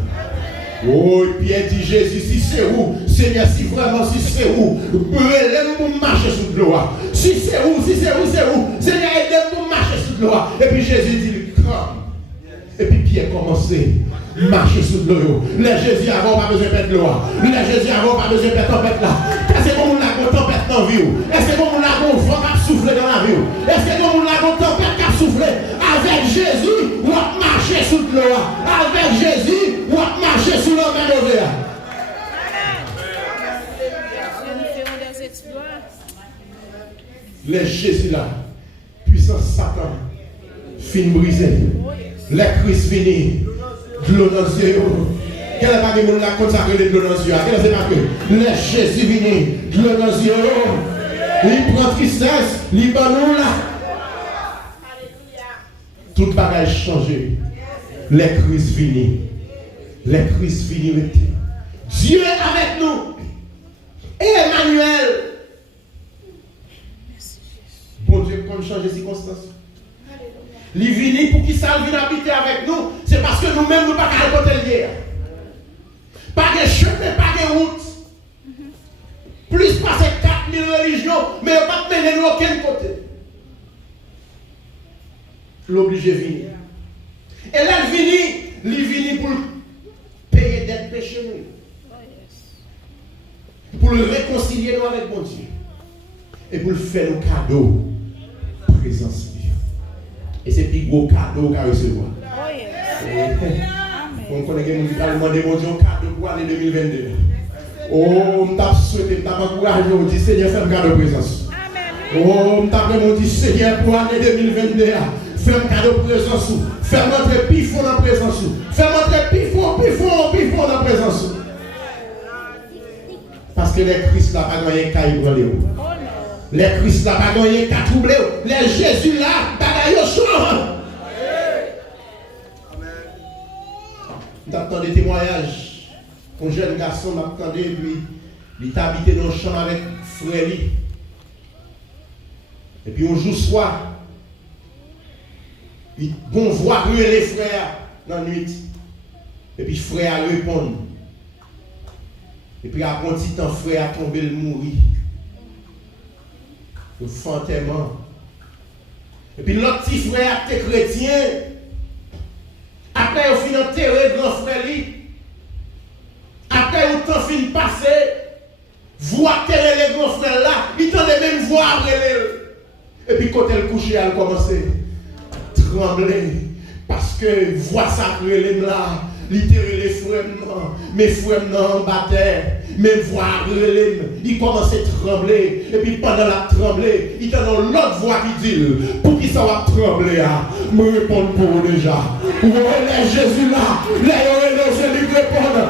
Oh, Pierre dit Jésus, si c'est où, Seigneur, si vraiment, si c'est où, aidez-moi pour marcher sous l'eau. Si c'est où, Seigneur, aidez-moi pour marcher sous l'eau. Et puis Jésus dit, come. Et puis Pierre commençait à marcher sous l'eau. Les Jésus avant, pas besoin de mettre l'eau. Les Jésus avant, pas besoin de mettre tempête là. Est-ce que vous avez une tempête dans la vie? Est-ce que vous avez un vent qui a soufflé dans la vie? Est-ce que vous avez une tempête qui a soufflé? Avec Jésus, vous marchez sous l'eau. Avec Jésus, vous marchez sous l'eau. Les Jésus là, puissance Satan, fin brisé. Les Christ fini, de l'eau dans les yeux. Quel est pas que nous avons consacré de l'eau dans les yeux? Quel est pas que les Jésus fini, de l'eau dans les yeux. Il prend tristesse, il prend nous là. Tout bagage changé. Les Christ fini. Les Christ fini. Dieu est avec nous. Et Emmanuel. Bon Dieu, comme changer les circonstances. Il vient pour qu'il vienne habiter avec nous. C'est parce que nous-mêmes, nous ne pouvons pas côté hier. Pas de chemin, pas de route. Plus passer 4000 religions, mais on ne peut pas mener nous aucun côté. L'obligé venir. Et là, il vient pour payer des péchés. Pour le réconcilier nous avec mon Dieu. Et pour le faire le cadeau. Présence. Et c'est le plus gros cadeau qu'à recevoir. On connaît que nous avons demandé mon Dieu un cadeau pour l'année 2022. Oh, je t'ai souhaité, je t'ai encouragé, je dis Seigneur, fais un cadeau de présence. Oh, je t'ai dit Seigneur, pour l'année 2022, fais un cadeau de présence. Fais montrer pifon dans la présence. Fais montrer pifon dans la présence. Parce que les Christ là, pas gagné qu'à y brûler. Les Christ là, pas gagné qu'à troubler. Les Jésus là, pas gagné chaud. J'attends des témoignages. Un jeune garçon m'attendait, puis il était habité dans le champ avec frère. Et puis un jour soir, il bon voit les frères dans la nuit. Et puis frère répond. Et puis après un petit temps, frère a tombé le mourir. Le fantaiement. Et puis l'autre petit frère était chrétien. Après, il a enterré grand frère. Après, le temps fin passé, voit terrer les grands frères là, il tendait même voir après les. Et puis quand elle couchait, elle commençait à trembler. Parce que voix sacrée les là, littéralement les frères, mes frères en battaient. Mais voir il commence à trembler. Et puis pendant la tremblée, il y a l'autre voix qui dit, pour qui ça va trembler, me répondre pour vous déjà. Vous voyez Jésus là, les Jésus lui répondent,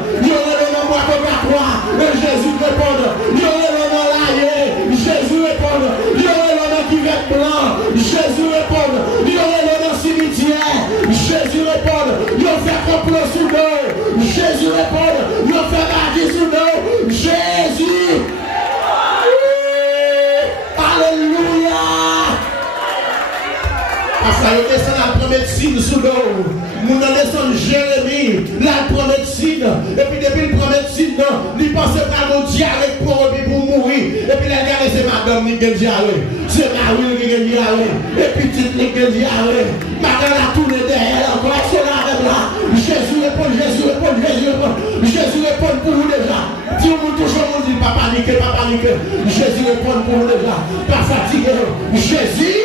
médecine sous l'eau. Mon descend Jérémie, là il prend médecine. Et puis depuis il prend médecine, il pense à mon diarrhée pour mourir. Et puis il a regardé, c'est madame qui a diarrhée. C'est Marie qui a diarrhée. Et puis petite qui a diarrhée. Madame a tourné derrière, encore c'est là avec là. Jésus répond, Jésus répond, Jésus répond. Jésus répond pour vous déjà. Si vous touchez, on dit pas paniquer, pas paniquer. Jésus répond pour vous déjà. Pas fatigué. Jésus.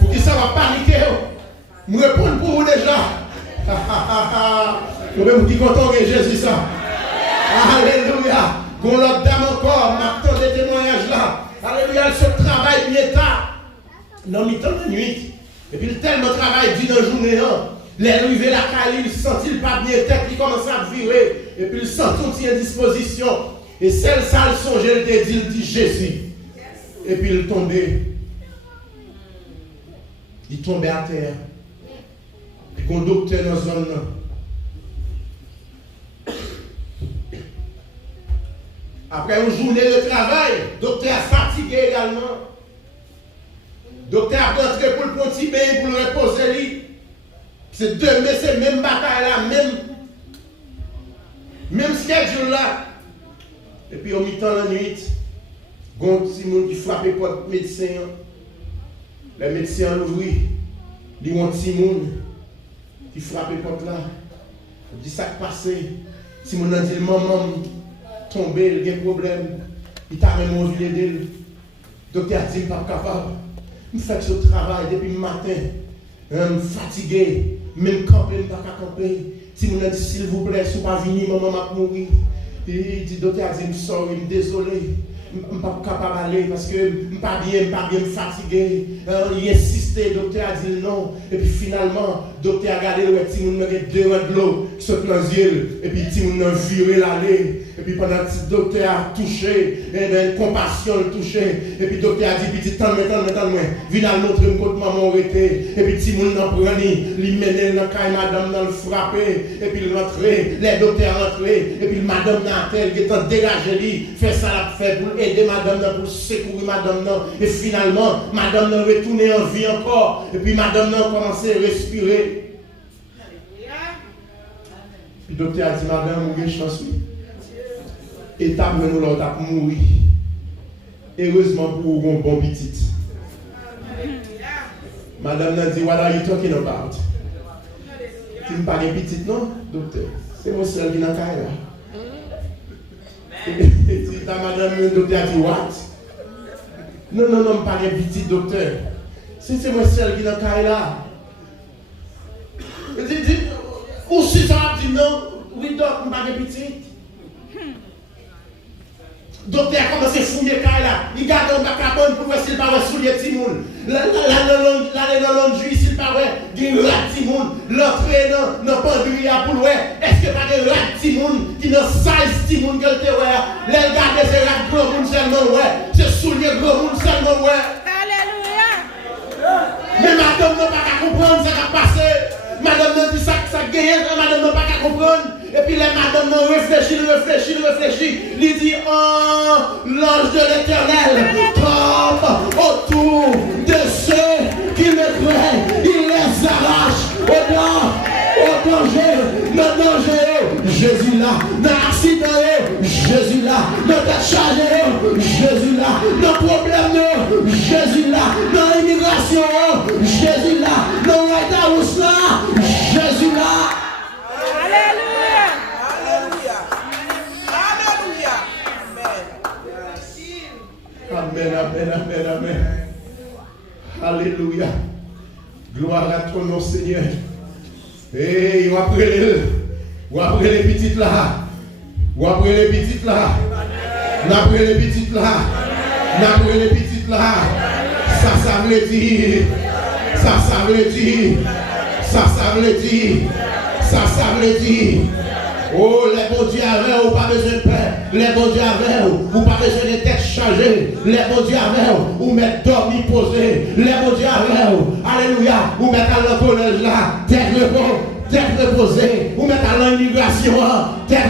Pour qui ça va paniquer? Je réponds pour vous déjà. Vous même qui content que Jésus ça. Alléluia. Qu'on l'autre dame encore, maintenant des témoignages là. Alléluia, elle se travaille bien tard. Non, mi-temps de nuit. Et puis tellement travail d'une journée, les arrivés la caille, il sentit pas bien tête, il commence à virer. Et puis il sent tout en disposition. Et celle ça le songe, il dit Jésus. Et puis il tombait. Il tombait à terre. Et qu'on docteur dans la zone là. Après une journée de travail, le docteur a fatigué également. Le docteur a rentré pour le petit bain, pour le reposer lui. C'est demain, c'est même bataille là, même schedule là. Et puis au mi-temps la nuit, il y a un petit monde qui frappe le médecin. Le médecin l'ouvre. Il y a un petit monde qui frappe le porte là. Il dit ça qui passe. Si mon a dit maman tombé, il y a un problème. Il t'a même envie d'aider. Le docteur a dit qu'il n'est pas capable. Je fais ce travail depuis le matin. Je suis fatigué. Même camper, je ne peux pas camper. Si mon a dit s'il vous plaît, si vous ne pas venir, maman m'a mourir. Il dit, docteur a dit, je suis désolé. Je ne suis pas capable d'aller parce que je ne suis pas bien fatigué. Il insistait, le docteur a dit non. Et puis finalement, le docteur a regardé le petit monde avec 2 rangs de l'eau qui sont dans les yeux. Et puis le petit monde a viré l'allée. Et puis pendant que le docteur a touché, et bien, compassion le touché. Et puis le docteur a dit, petit temps, viens à montrer me côté maman arrêté. Et puis le petit monde a pris, il menait dans la madame dans le frappé. Et puis il rentrait, les docteurs rentraient. Et puis madame dans la tête, il était dégagé, fait ça l'a fait pour aider madame pour secourir madame. Et finalement, madame a retourné en vie encore. Et puis madame a commencé à respirer. Puis le docteur a dit, madame, vous avez chance. Et t'as nous l'autre à mourir. Heureusement pour vous, un bon petit. Madame a dit, what are you talking about? Tu ne parles pas petit, non, docteur? C'est mon seul qui n'a qu'à là. Et ta madame, le docteur a dit, what? Non, je ne parle pas petit, docteur. C'est mon seul qui n'a qu'à là. Et dit, ou si ça a dit non, oui, donc, je ne parle pas petit. Docteur a commencé à fouiller là. Il garde un bacabon pour voir s'il pas soulier petit monde. Là dans l'enduit, s'il pas des rats petit monde. L'entrée dans pendurie pour voir. Est-ce que pas des rats petit monde qui n'ont 16 petit monde que te ouais. Les garder ces rats gros monde seulement ouais. C'est soulier gros monde seulement ouais. Alléluia. Mais madame n'a pas qu'à comprendre ça qui a passé. Madame n'a dit ça gagne, madame n'a pas qu'à comprendre. Et puis les madame réfléchit. Il dit, oh, l'ange de l'Éternel tombe autour de ceux qui me croient. Il les arrache au danger. Jésus là, dans l'accident, Jésus là, dans ta charge, Jésus là, dans le problème, Jésus là, dans l'immigration, Jésus là, dans le White House là, Jésus là. Amen. Alléluia. Gloire à ton nom, Seigneur. Et vous apprenez les petites là. Vous apprenez les petites là. N'apprenez les petites là. N'apprenez les petites là. Ça veut dire. Ça veut dire. Oh, les bons dieux avaient, ou pas besoin de paix. Les bons dieux avaient, ou pas besoin de tête chargée. Les bons dieux avaient, ou mettre dormi posé. Les bons dieux avaient, alléluia, ou mettre à l'encourage là, tête reposée. Ou mettre à l'immigration, tête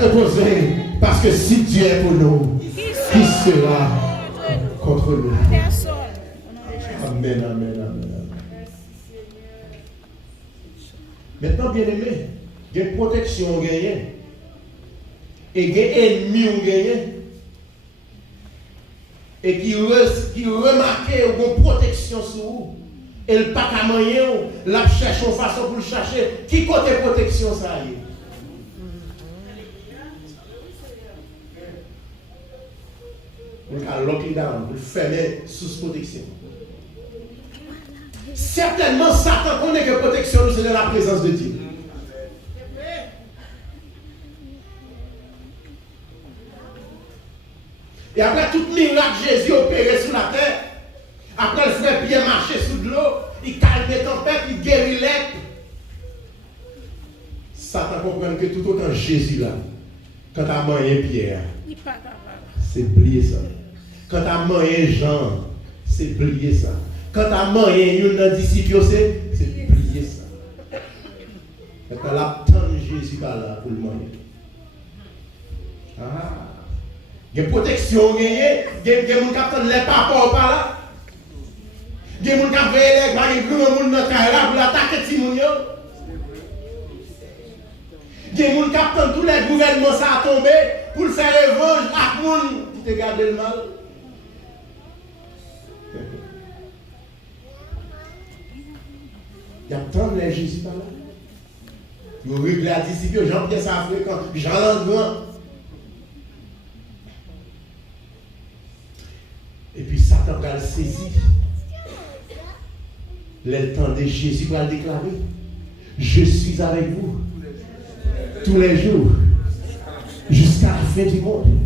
reposée. Parce que si Dieu est pour nous, qui sera contre nous? Personne. Amen, amen, amen. Maintenant, bien aimé, il y a une protection gagnée. Et il y a un ennemi gagné. Et qui remarque une protection sur vous. Et le pas qu'à moyen, la cherche une façon pour le chercher. Qui côté protection ça y est? Vous le lock down, vous le fermez sous protection. Certainement, Satan connaît que protection, c'est de la présence de Dieu. Et après tout miracle, Jésus opéré sur la terre. Après, le frère Pierre marcher sous de l'eau. Il calme les tempêtes, il guérit l'être. Satan comprend que tout autant Jésus là, quand tu as moyen Pierre, c'est oublier ça. Quand tu as moyen Jean, c'est oublier ça. Quand tu as moyen une disciple, c'est oublier ça. Quand tu as Jésus là pour le moyen. Ah. Il y a protection, il y a des gens qui attendent les papas par là. Il y a des gens qui veillent les gars, il y a des gens qui pour l'attaquer les gens. Il y a des gens qui attendent tous les gouvernements à tomber pour le faire revanche à tout le monde qui te garde le mal. Il y a tant de Jésus par là. Il y a réglé la discipline, Jean-Pierre Safréquent, Jean-Langrand. Et puis Satan va le saisir. Le temps de Jésus va le déclarer. Je suis avec vous tous les jours jusqu'à la fin du monde.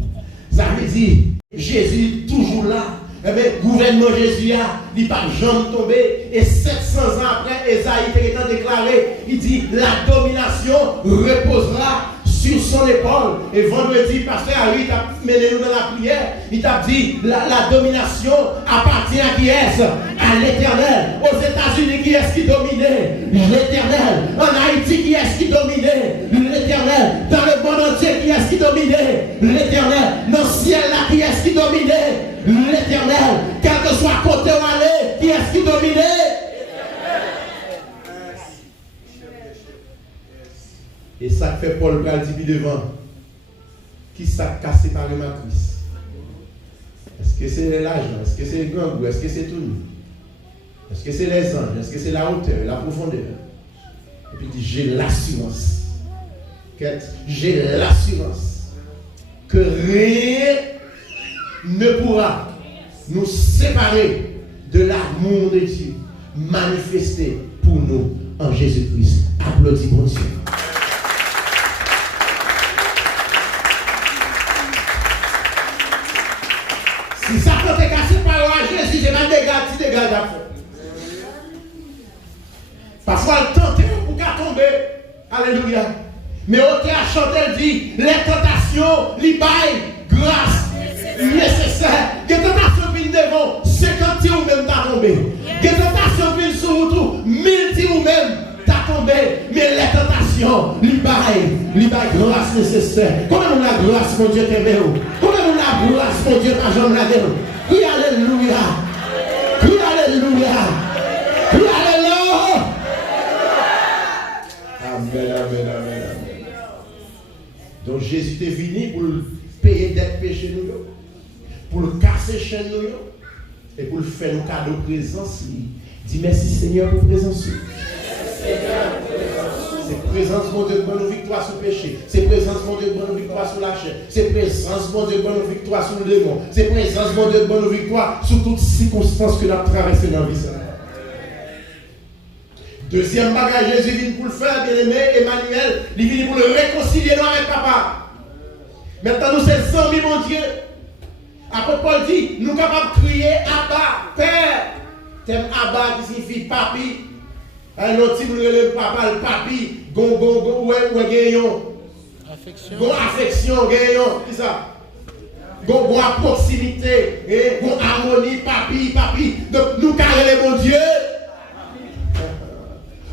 Ça veut dire Jésus toujours là. Eh bien, gouvernement Jésus a, il n'est pas jamais tombé. Et 700 ans après, Esaïe est déclaré, il dit la domination reposera sur son épaule. Et vendredi, pasteur Harry t'a mené nous dans la prière. Il t'a dit la domination appartient à qui est-ce? À l'Éternel. Aux États-Unis, qui est-ce qui dominait? L'Éternel. En Haïti, qui est-ce qui dominait? L'Éternel. Dans le monde entier, qui est-ce qui dominait? L'Éternel. Dans le ciel là, qui est-ce qui dominait? L'Éternel. Quel que soit côté où aller, qui est-ce qui dominait? Et ça fait Paul dit devant. Qui s'est cassé par le matrice? Est-ce que c'est l'argent? Est-ce que c'est le grand goût? Est-ce que c'est tout? Est-ce que c'est les anges? Est-ce que c'est la hauteur, la profondeur? Et puis il dit, j'ai l'assurance. J'ai l'assurance que rien ne pourra nous séparer de l'amour de Dieu manifesté pour nous en Jésus-Christ. Applaudis mon Dieu. Si ça peut te casser par Jésus, c'est pas des dégâts d'affaires. Parfois, le tenter pour qu'à tomber. Alléluia. Mais au théâtre, chanter dit, les tentations, les bails, grâce nécessaire. Les tentations viennent devant, 50 tirs ou même t'as tombé. Les tentations viennent sur vous, 1000 tirs ou même t'as tombé. Mais les tentations, les bails, grâce nécessaire. Comment on a grâce, mon Dieu, t'aimé? Comment on a grâce, mon Dieu, pas jamais la gueule? Oui, alléluia. Oui, alléluia. Oui, alléluia. Amen, amen, amen, amen. Donc Jésus est venu pour payer dette péché nous, pour le casser chez nous, et pour le faire un cadeau présence. Dis merci Seigneur pour présence. C'est présence, mon Dieu, bonne victoire sur le péché. C'est présence, mon Dieu, bonne victoire sur la chair. C'est présence, mon Dieu, bonne victoire sur le démon. C'est présence, mon Dieu, bonne victoire sur toutes circonstances que nous avons traversées dans la vie. Deuxième bagage, Jésus vient pour le faire, bien aimé, Emmanuel, il vient pour le réconcilier avec papa. Maintenant, nous sommes 100 000, mon Dieu. Après, Paul dit, nous sommes capables de crier Abba, Père. Thème Abba qui signifie papi. Un autre type de papa, le papi, affection, qui ça? Proximité, harmonie, papi. Donc, nous carrons, mon Dieu.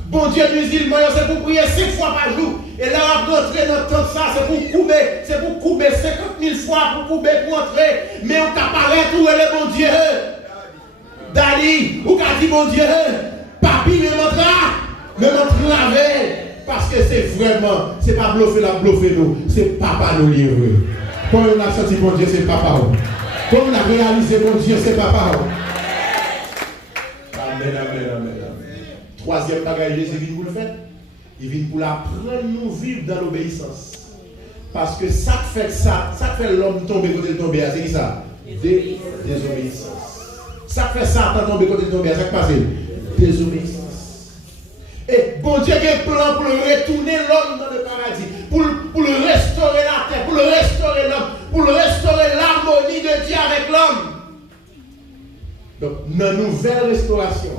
Bon Dieu musulman, c'est pour prier 5 fois par jour. Et là, on va rentrer dans tout ça, c'est pour couper 50 000 fois, pour couper, pour entrer. Mais on t'apparaît tout et le bon Dieu. Dali, ou qu'a dit bon Dieu, papi me montre la veille. Parce que c'est vraiment, c'est pas bluffer nous, c'est papa nous livrer. Quand on a senti bon Dieu, c'est papa. Quand on a réalisé bon Dieu, c'est papa. Amen. Troisième bagage, Jésus vient pour le faire. Il vient pour apprendre nous vivre dans l'obéissance. Parce que ça fait l'homme tomber côté de tomber, c'est qui ça? Désobéissance. Ça fait ça, tomber côté de tomber, c'est qui passe? Désobéissance. Et bon Dieu a un plan pour retourner l'homme dans le paradis, pour le restaurer la terre, pour le restaurer l'homme, pour le restaurer l'harmonie de Dieu avec l'homme. Donc, dans la nouvelle restauration,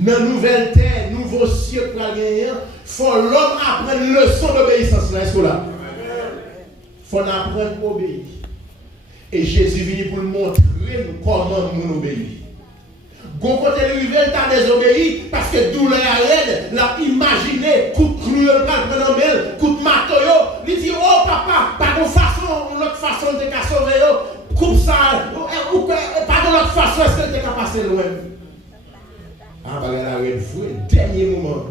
dans la nouvelle terre, nouveau ciel pour gagner, il faut l'homme apprendre une leçon d'obéissance. Est-ce que là? Il faut apprendre à obéir. Et Jésus vient pour nous montrer comment nous obéir. Quand côté arrivé, il t'a désobéi parce que douleur aide, l'a imaginé, coup de cruel, coup de marteau, il dit oh papa, pas de façon, notre façon de te sauver, coupe ça, pas de notre façon, est-ce que tu es passer loin? Ah, bah là, il faut le dernier moment.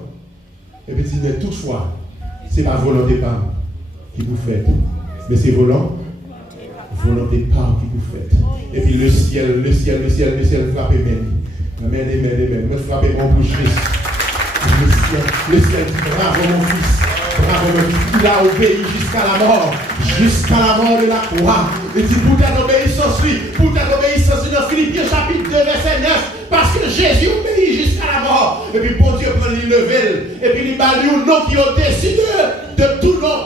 Et puis il dit, mais toutefois, ce n'est pas volonté pas qui vous faites, mais c'est volonté pas qui vous faites. Et puis le ciel frappe même. Amen. Me frappez mon bouche. Le ciel dit bravo mon fils. Il a obéi jusqu'à la mort de la croix. Il dit pour ta obéissance, dans Philippiens chapitre 2, verset 9. Parce que Jésus obéit jusqu'à la mort. Et puis bon Dieu prend l'île et puis il m'a dit un nom qui est au-dessus de tout nom.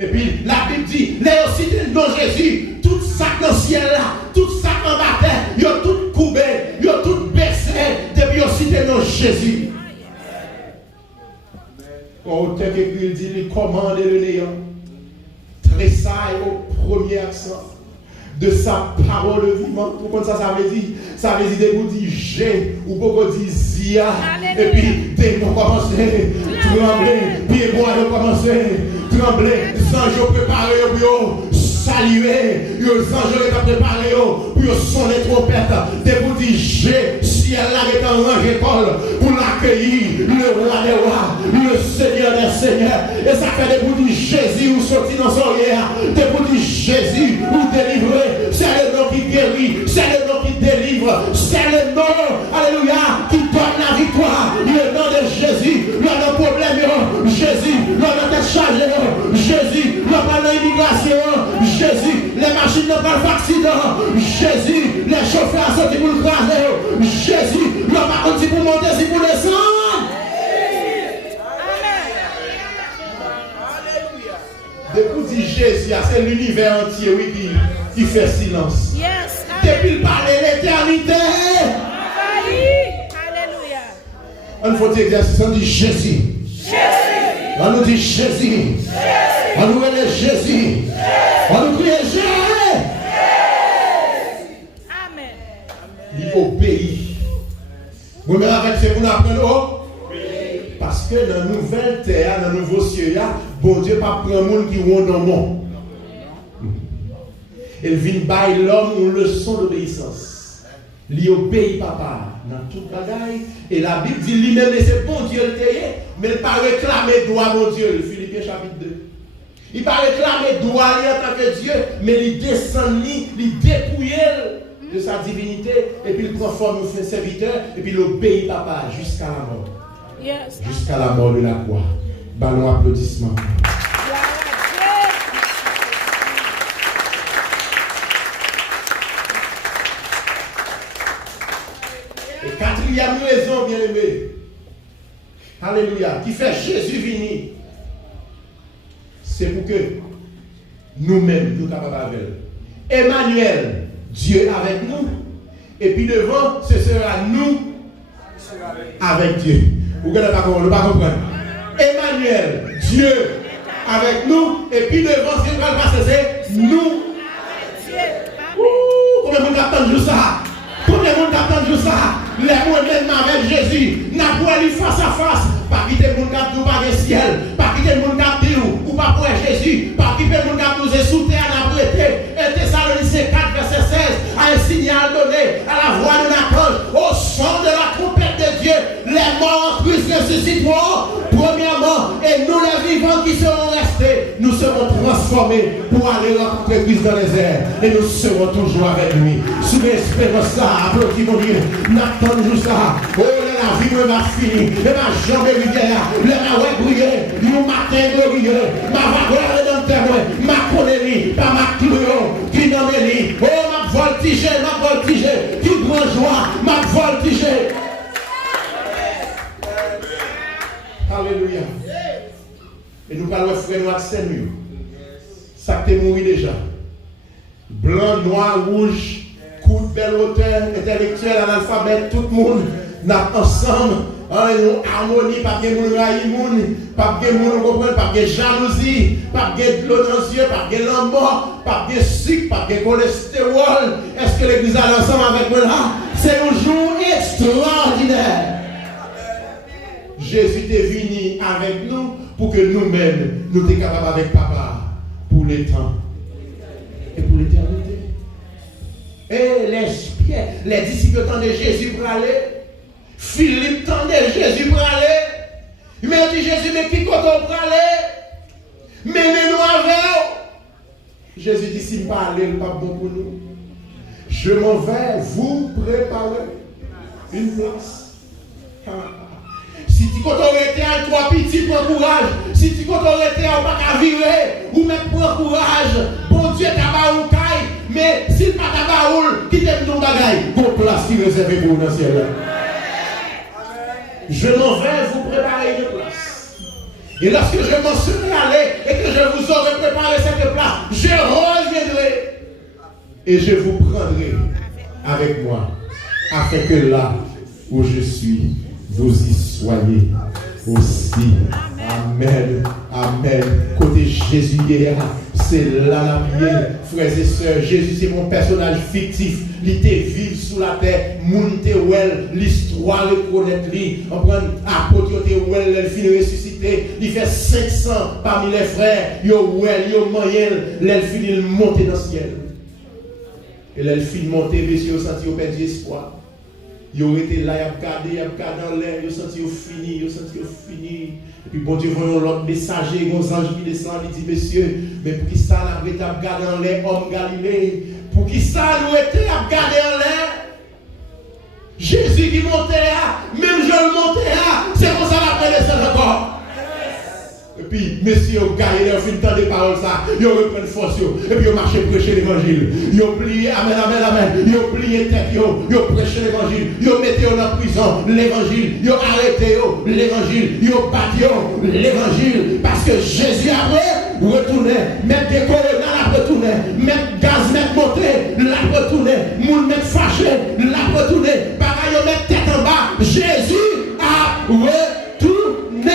Et puis la Bible dit, là aussi le nom Jésus, tout ça dans le ciel là, tout ça en bas terre, il y a tout coupé, il y a tout baissé, depuis aussi le nom Jésus. Quand auteur qu'il dit, il commande le néant, tressaille au premier accent de sa parole vivante. Pourquoi ça veut dire? Ça veut dire vous dire j'ai ou beaucoup dire zia. Et puis dès qu'on commence trembler, puis moi de commencer trembler, sans je préparer au bureau. Saluer, les anges sont préparés pour sonner trompette. Dès vous dire j'ai ciel là est en range école pour l'accueillir, le roi des rois, le Seigneur des seigneurs. Et ça fait des vous dire Jésus ou sorti dans son lien. Des vous dire Jésus ou délivré. C'est le nom qui guérit, c'est le nom qui délivre, c'est le nom, alléluia, qui donne la victoire. Le nom de Jésus, le nom de problème, Jésus, le nom de charge, Jésus, le nom de l'immigration. Jésus, les machines ne parlent pas d'accident. Jésus, les chauffeurs sont pour le craser. Jésus, le baron c'est pour monter, c'est pour descendre. Depuis dit Jésus, c'est l'univers entier oui, qui fait silence. Yes. Depuis il parle de l'éternité. Alléluia. On faut exercice, on dit Jésus. On nous dit Jésus. On nous dit Jésus. On nous crie Jésus. Amen. Il obéit. Vous-même avec ce qu'on apprend, parce que dans la nouvelle terre, dans le nouveau ciel, bon Dieu pas prendre monde qui vont dans le monde. Il vient bailler l'homme une leçon d'obéissance. Il obéit papa dans toute bagaille. Et la Bible dit lui-même, c'est bon Dieu le terre, mais il pas réclamer droit mon Dieu. Le Philippiens chapitre 2. Il ne va pas réclamer droit en tant que Dieu, mais il descend, il dépouille de sa divinité, et puis il prend forme de serviteur, et puis il obéit papa jusqu'à la mort. Yes. Jusqu'à la mort de la croix. Ballon applaudissement. Et quatrième raison, bien aimé, alléluia, qui fait Jésus venir. C'est pour que nous-mêmes, nous capables avec Emmanuel, Dieu avec nous. Et puis devant, ce sera nous avec Dieu. Vous ne pouvez pas comprendre. Emmanuel, Dieu avec nous. Et puis devant, ce qui va passer, c'est nous. Combien de monde attend ça? Combien de monde attend ça? Les mots même avec Jésus. N'a pas aller face à face. Pas quitter le monde qui a tout par le ciel. Pas quitter le monde qui a Jésus, par qui peut nous poser sous terre, n'a prêté, et Thessaloniciens 4, verset 16, a un signal donné à la voix d'un archange, au son de la trompette de Dieu, les morts en Christ ressusciteront, premièrement, et nous les vivants qui seront restés, nous serons transformés pour aller rencontrer Christ dans les airs, et nous serons toujours avec lui. Sous l'espérance ça, applaudis mon Dieu, n'attends toujours ça. Oh, la vie me va finir, et ma jambe est rivière, le ma briller, mon matin glorieux, ma vague dans le terre, ma connerie, pas ma clouon, qui n'en est ni. Oh, ma voltige, qui grand joie, ma voltige. Alléluia. Et nous parlons frère nous accès nous. Ça t'est mouru déjà. Blanc, noir, rouge, coup de belle hauteur, intellectuel, analphabète, tout le monde, nous ensemble, en harmonie, pas de moun raïmoun, pas de moun comprendre, pas de jalousie, pas de l'eau dans les yeux, pas de l'ambon, pas de sucre, pas de cholestérol. Est-ce que l'église a ensemble avec moi là? C'est un jour extraordinaire. Jésus est venu avec nous pour que nous-mêmes, nous soyons capables avec Papa pour les temps et pour l'éternité. Et les disciples tendaient Jésus pour aller. Philippe tendait Jésus pour aller. Il m'a dit Jésus, mais qui compte pour aller? Menez-nous avec. Jésus dit, si je ne pas aller, ce n'est pas bon pour nous. Je m'en vais vous préparer une place. Si tu aurais été à trois petits, prends courage. Si tu aurais été à pas virer, ou même prends courage. Bon Dieu t'a pas un caille, mais s'il pas t'a pas un, qui t'aime ton bagaille, bon place qui réserve pour vous dans le ciel. Je m'en vais vous préparer une place. Et lorsque je m'en serai allé et que je vous aurai préparé cette place, je reviendrai et je vous prendrai avec moi, afin que là où je suis, vous y soyez aussi. Amen. Amen. Côté Jésus hier, c'est là la mienne, frères et sœurs. Jésus, c'est mon personnage fictif. Il était vivre sous la terre. Moun te well, l'histoire reconnaître lui. On prend apôtre te well, elle finit ressuscité. Il fait 500 parmi les frères. Yo well, yo moyen, elle finit monter dans le ciel. Et elle finit monter, messieurs, senti au perdu espoir. Ils ont été là, ils ont regardé dans l'air, ils ont senti fini. Et puis, bon Dieu, voyons l'autre messager, un ange qui descend, il dit, messieurs, mais pour qui ça, nous avons regardé dans l'air, homme Galilée? Pour qui ça, nous avons regardé dans l'air? Jésus qui montait là, même je le montais là, c'est pour ça qu'on a descendu encore. Et puis, messieurs, ils ont gagné, ils ont fait tant de paroles, ça, ils ont repris force, et puis ils ont marché prêcher l'évangile. Ils ont plié, amen, amen, amen. Ils ont plié tête, ils ont prêché l'évangile. Ils ont mis dans la prison l'évangile. Ils ont arrêté l'évangile. Ils ont battu l'évangile. Parce que Jésus après, retournait, mettre des coronas, la retournait, mettre gaz, mettre monter, la retournait, moun mettre fâché, la retournait. Pareil, ils mettre tête en bas. Jésus a retourné.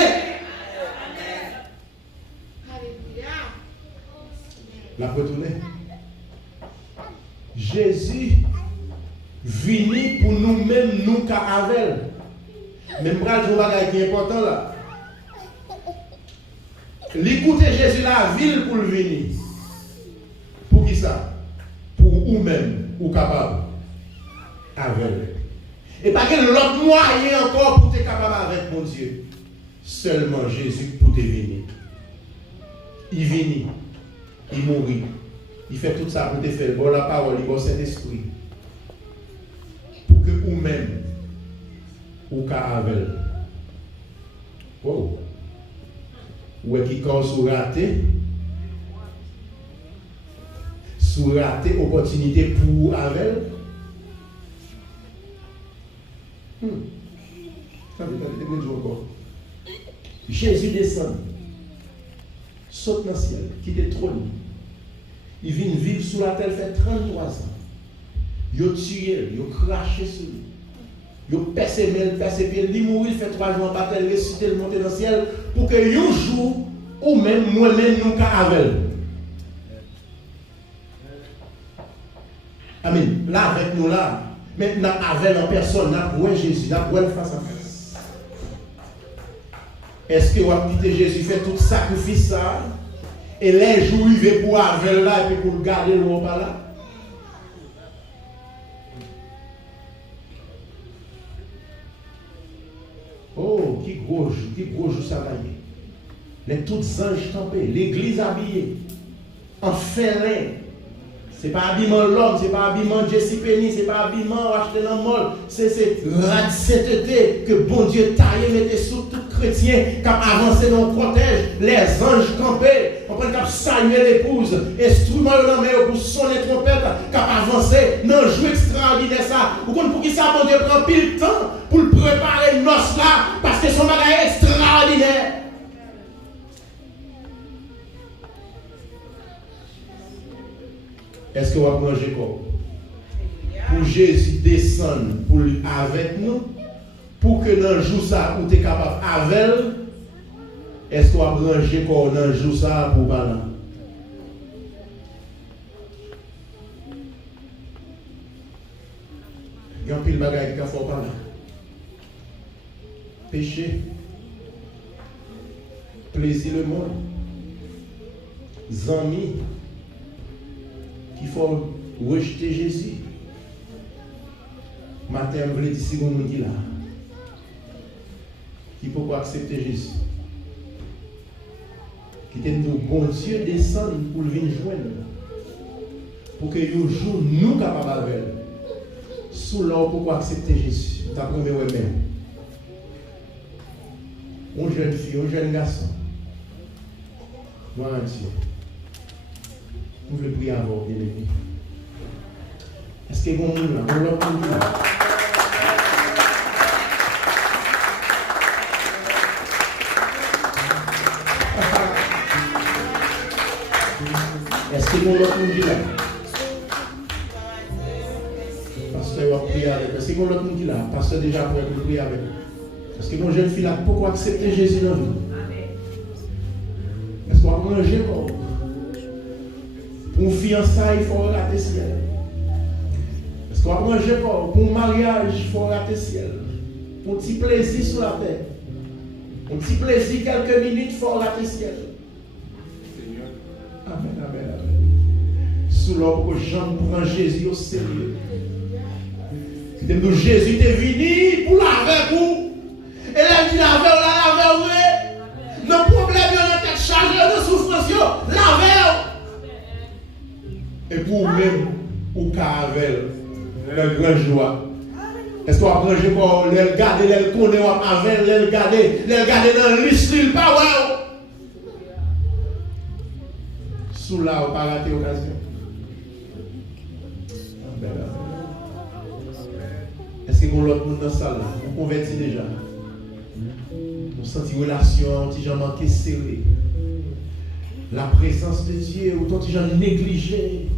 La retourner. Jésus vini pour nous-mêmes, nous qu'avel. Même bras de bagage qui est important là. L'écouter Jésus la ville pour le venir. Pour qui ça? Pour vous-même, ou capable. Avec. Et pas quel autre moyen encore pour être capable avec mon Dieu. Seulement Jésus pour te venir. Il vient. Il mourit. Il fait tout ça pour te faire bon la parole, il bon Saint-Esprit. Pour que vous-même, ou qu'avel. Wow. Ou est-ce qui cause sous raté opportunité pour Avel. Jésus descend, saute dans le ciel, quitte le trône. Il vient vivre sous la terre, fait 33 ans. Il a tué, il a craché sur lui. Il a percé pied, il mourit, il fait 3 jours en bataille, il ressuscité, il monte dans le ciel, pour que un jour, ou même moi-même, nous avec. Amen. Là, avec nous, là, maintenant, avec en personne, nous avons Jésus, nous avons face à face. Est-ce que vous avez quitté Jésus, fait tout sacrifice ça? Et les jours arrivés pour avoir là et puis pour garder le roi par là. Oh, qui gros jour ça va y est. Les toutes anges campés, l'église habillée, en félin. C'est pas habillement l'homme, c'est pas habillement Jesse Penny, c'est pas habillement acheté dans le mall. C'est la sainteté que bon Dieu taillé, mettait sous tout chrétien qui a avancé dans le cortège, les anges campés, on peut saluer l'épouse, instrument le nom pour sonner trompette, qui a avancé dans le jour extraordinaire ça. Vous comprenez pour qui ça, bon Dieu prend pile temps pour le préparer noce là, parce que son bagage est extraordinaire. Est-ce que vous avez mangé quoi? Pour Jésus descendre avec nous, pour que dans le jour ça, vous êtes capable avec, est-ce que vous avez mangé quoi dans le jour ça pour parler? Il y a un pile bagaille qui a fait parler. Péché, plaisir le monde, amis, qu'il faut rejeter Jésus. Matin, je voulais dire si vous me dites là, qui peut accepter Jésus. Qui est nous, bon Dieu, descendre pour venir joindre. Pour que un jour, nous capables avec sous l'or pour accepter Jésus. Ta première même. Une jeune fille, un jeune garçon. Gloire à Dieu. Vous voulez prier avant, bien aimé. Est-ce qu'il y a un monde là? On va prendre là. Est-ce qu'il y a un autre monde là? Pasteur va prier avec. Est-ce qu'il y a un autre monde là? Pasteur déjà prêt pour prier avec. Est-ce que mon jeune fille là, pourquoi accepter Jésus dans la vie? Est-ce qu'on va manger quoi? Pour fiançailles, il faut rater le ciel. Est-ce qu'on va manger quoi? Pour mariage, il faut rater le ciel. Pour un petit plaisir sur la terre. Un petit plaisir, quelques minutes, il faut rater le ciel. Amen, amen, amen. Sous l'ordre que Jean prend Jésus au sérieux. Jésus est venu pour laver vous. Et là, il dit laver, on l'a lavé, oui. Nos problèmes, on a été chargés de souffrance, laver. Et pour même, ou Caravel, la grande joie. Est-ce qu'on va prendre quoi? Le garder, le connaître, le garder dans le liste, il pas ouais. Sous là, on va pas rater l'occasion. Est-ce que vous l'autre monde dans la salle, vous convertit déjà? Vous sentez une relation, vous avez manqué serré. La présence de Dieu, ou vous avez négligé.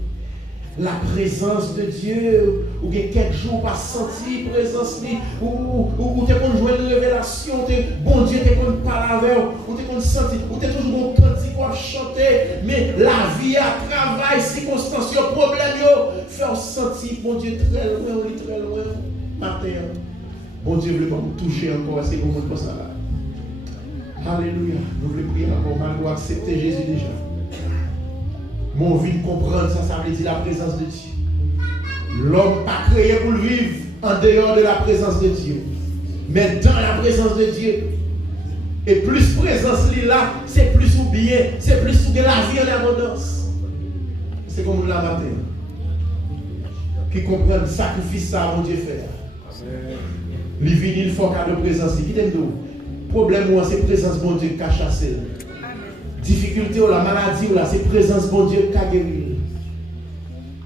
La présence de Dieu, ou quelques jours pas senti la présence, ou tu as joué une révélation, bon Dieu tu as parlé avec, ou tu as senti, ou tu as toujours cantique ou chanter, mais la vie à travail, circonstances, problème, faire sentir bon Dieu très loin, matin. Bon Dieu veut nous toucher encore, c'est comme ça là. Alléluia, nous voulons prier encore, malgré accepter Jésus déjà. Mon vie de comprendre ça veut dire la présence de Dieu. L'homme pas créé pour vivre en dehors de la présence de Dieu, mais dans la présence de Dieu. Et plus présence là, c'est plus ou bien, c'est plus ou bien la vie en abondance. C'est comme la matin. Qui comprend le sacrifice ça mon Dieu fait. Les vignes, il faut qu'à de présence. Qui t'aime d'où? Problème c'est présence mon Dieu qui a chassé. Difficulté ou la maladie ou la c'est présence bon Dieu qui a guéri.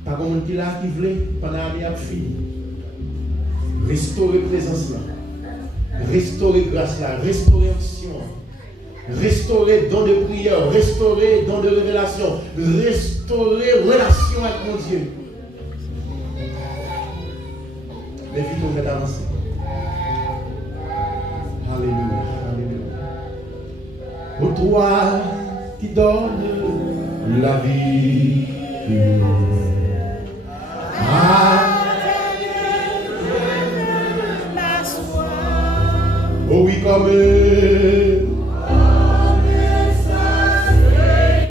Pas comme qui l'a qui voulait pendant l'année a fini. Restaurer présence là. Restaurer grâce là, restaurer action. Restaurer don de prière, restaurer don de révélation, restaurer relation avec mon Dieu. Les vies vont avancer. Alléluia, alléluia. Ô toi qui donne la vie. Oh oui, comme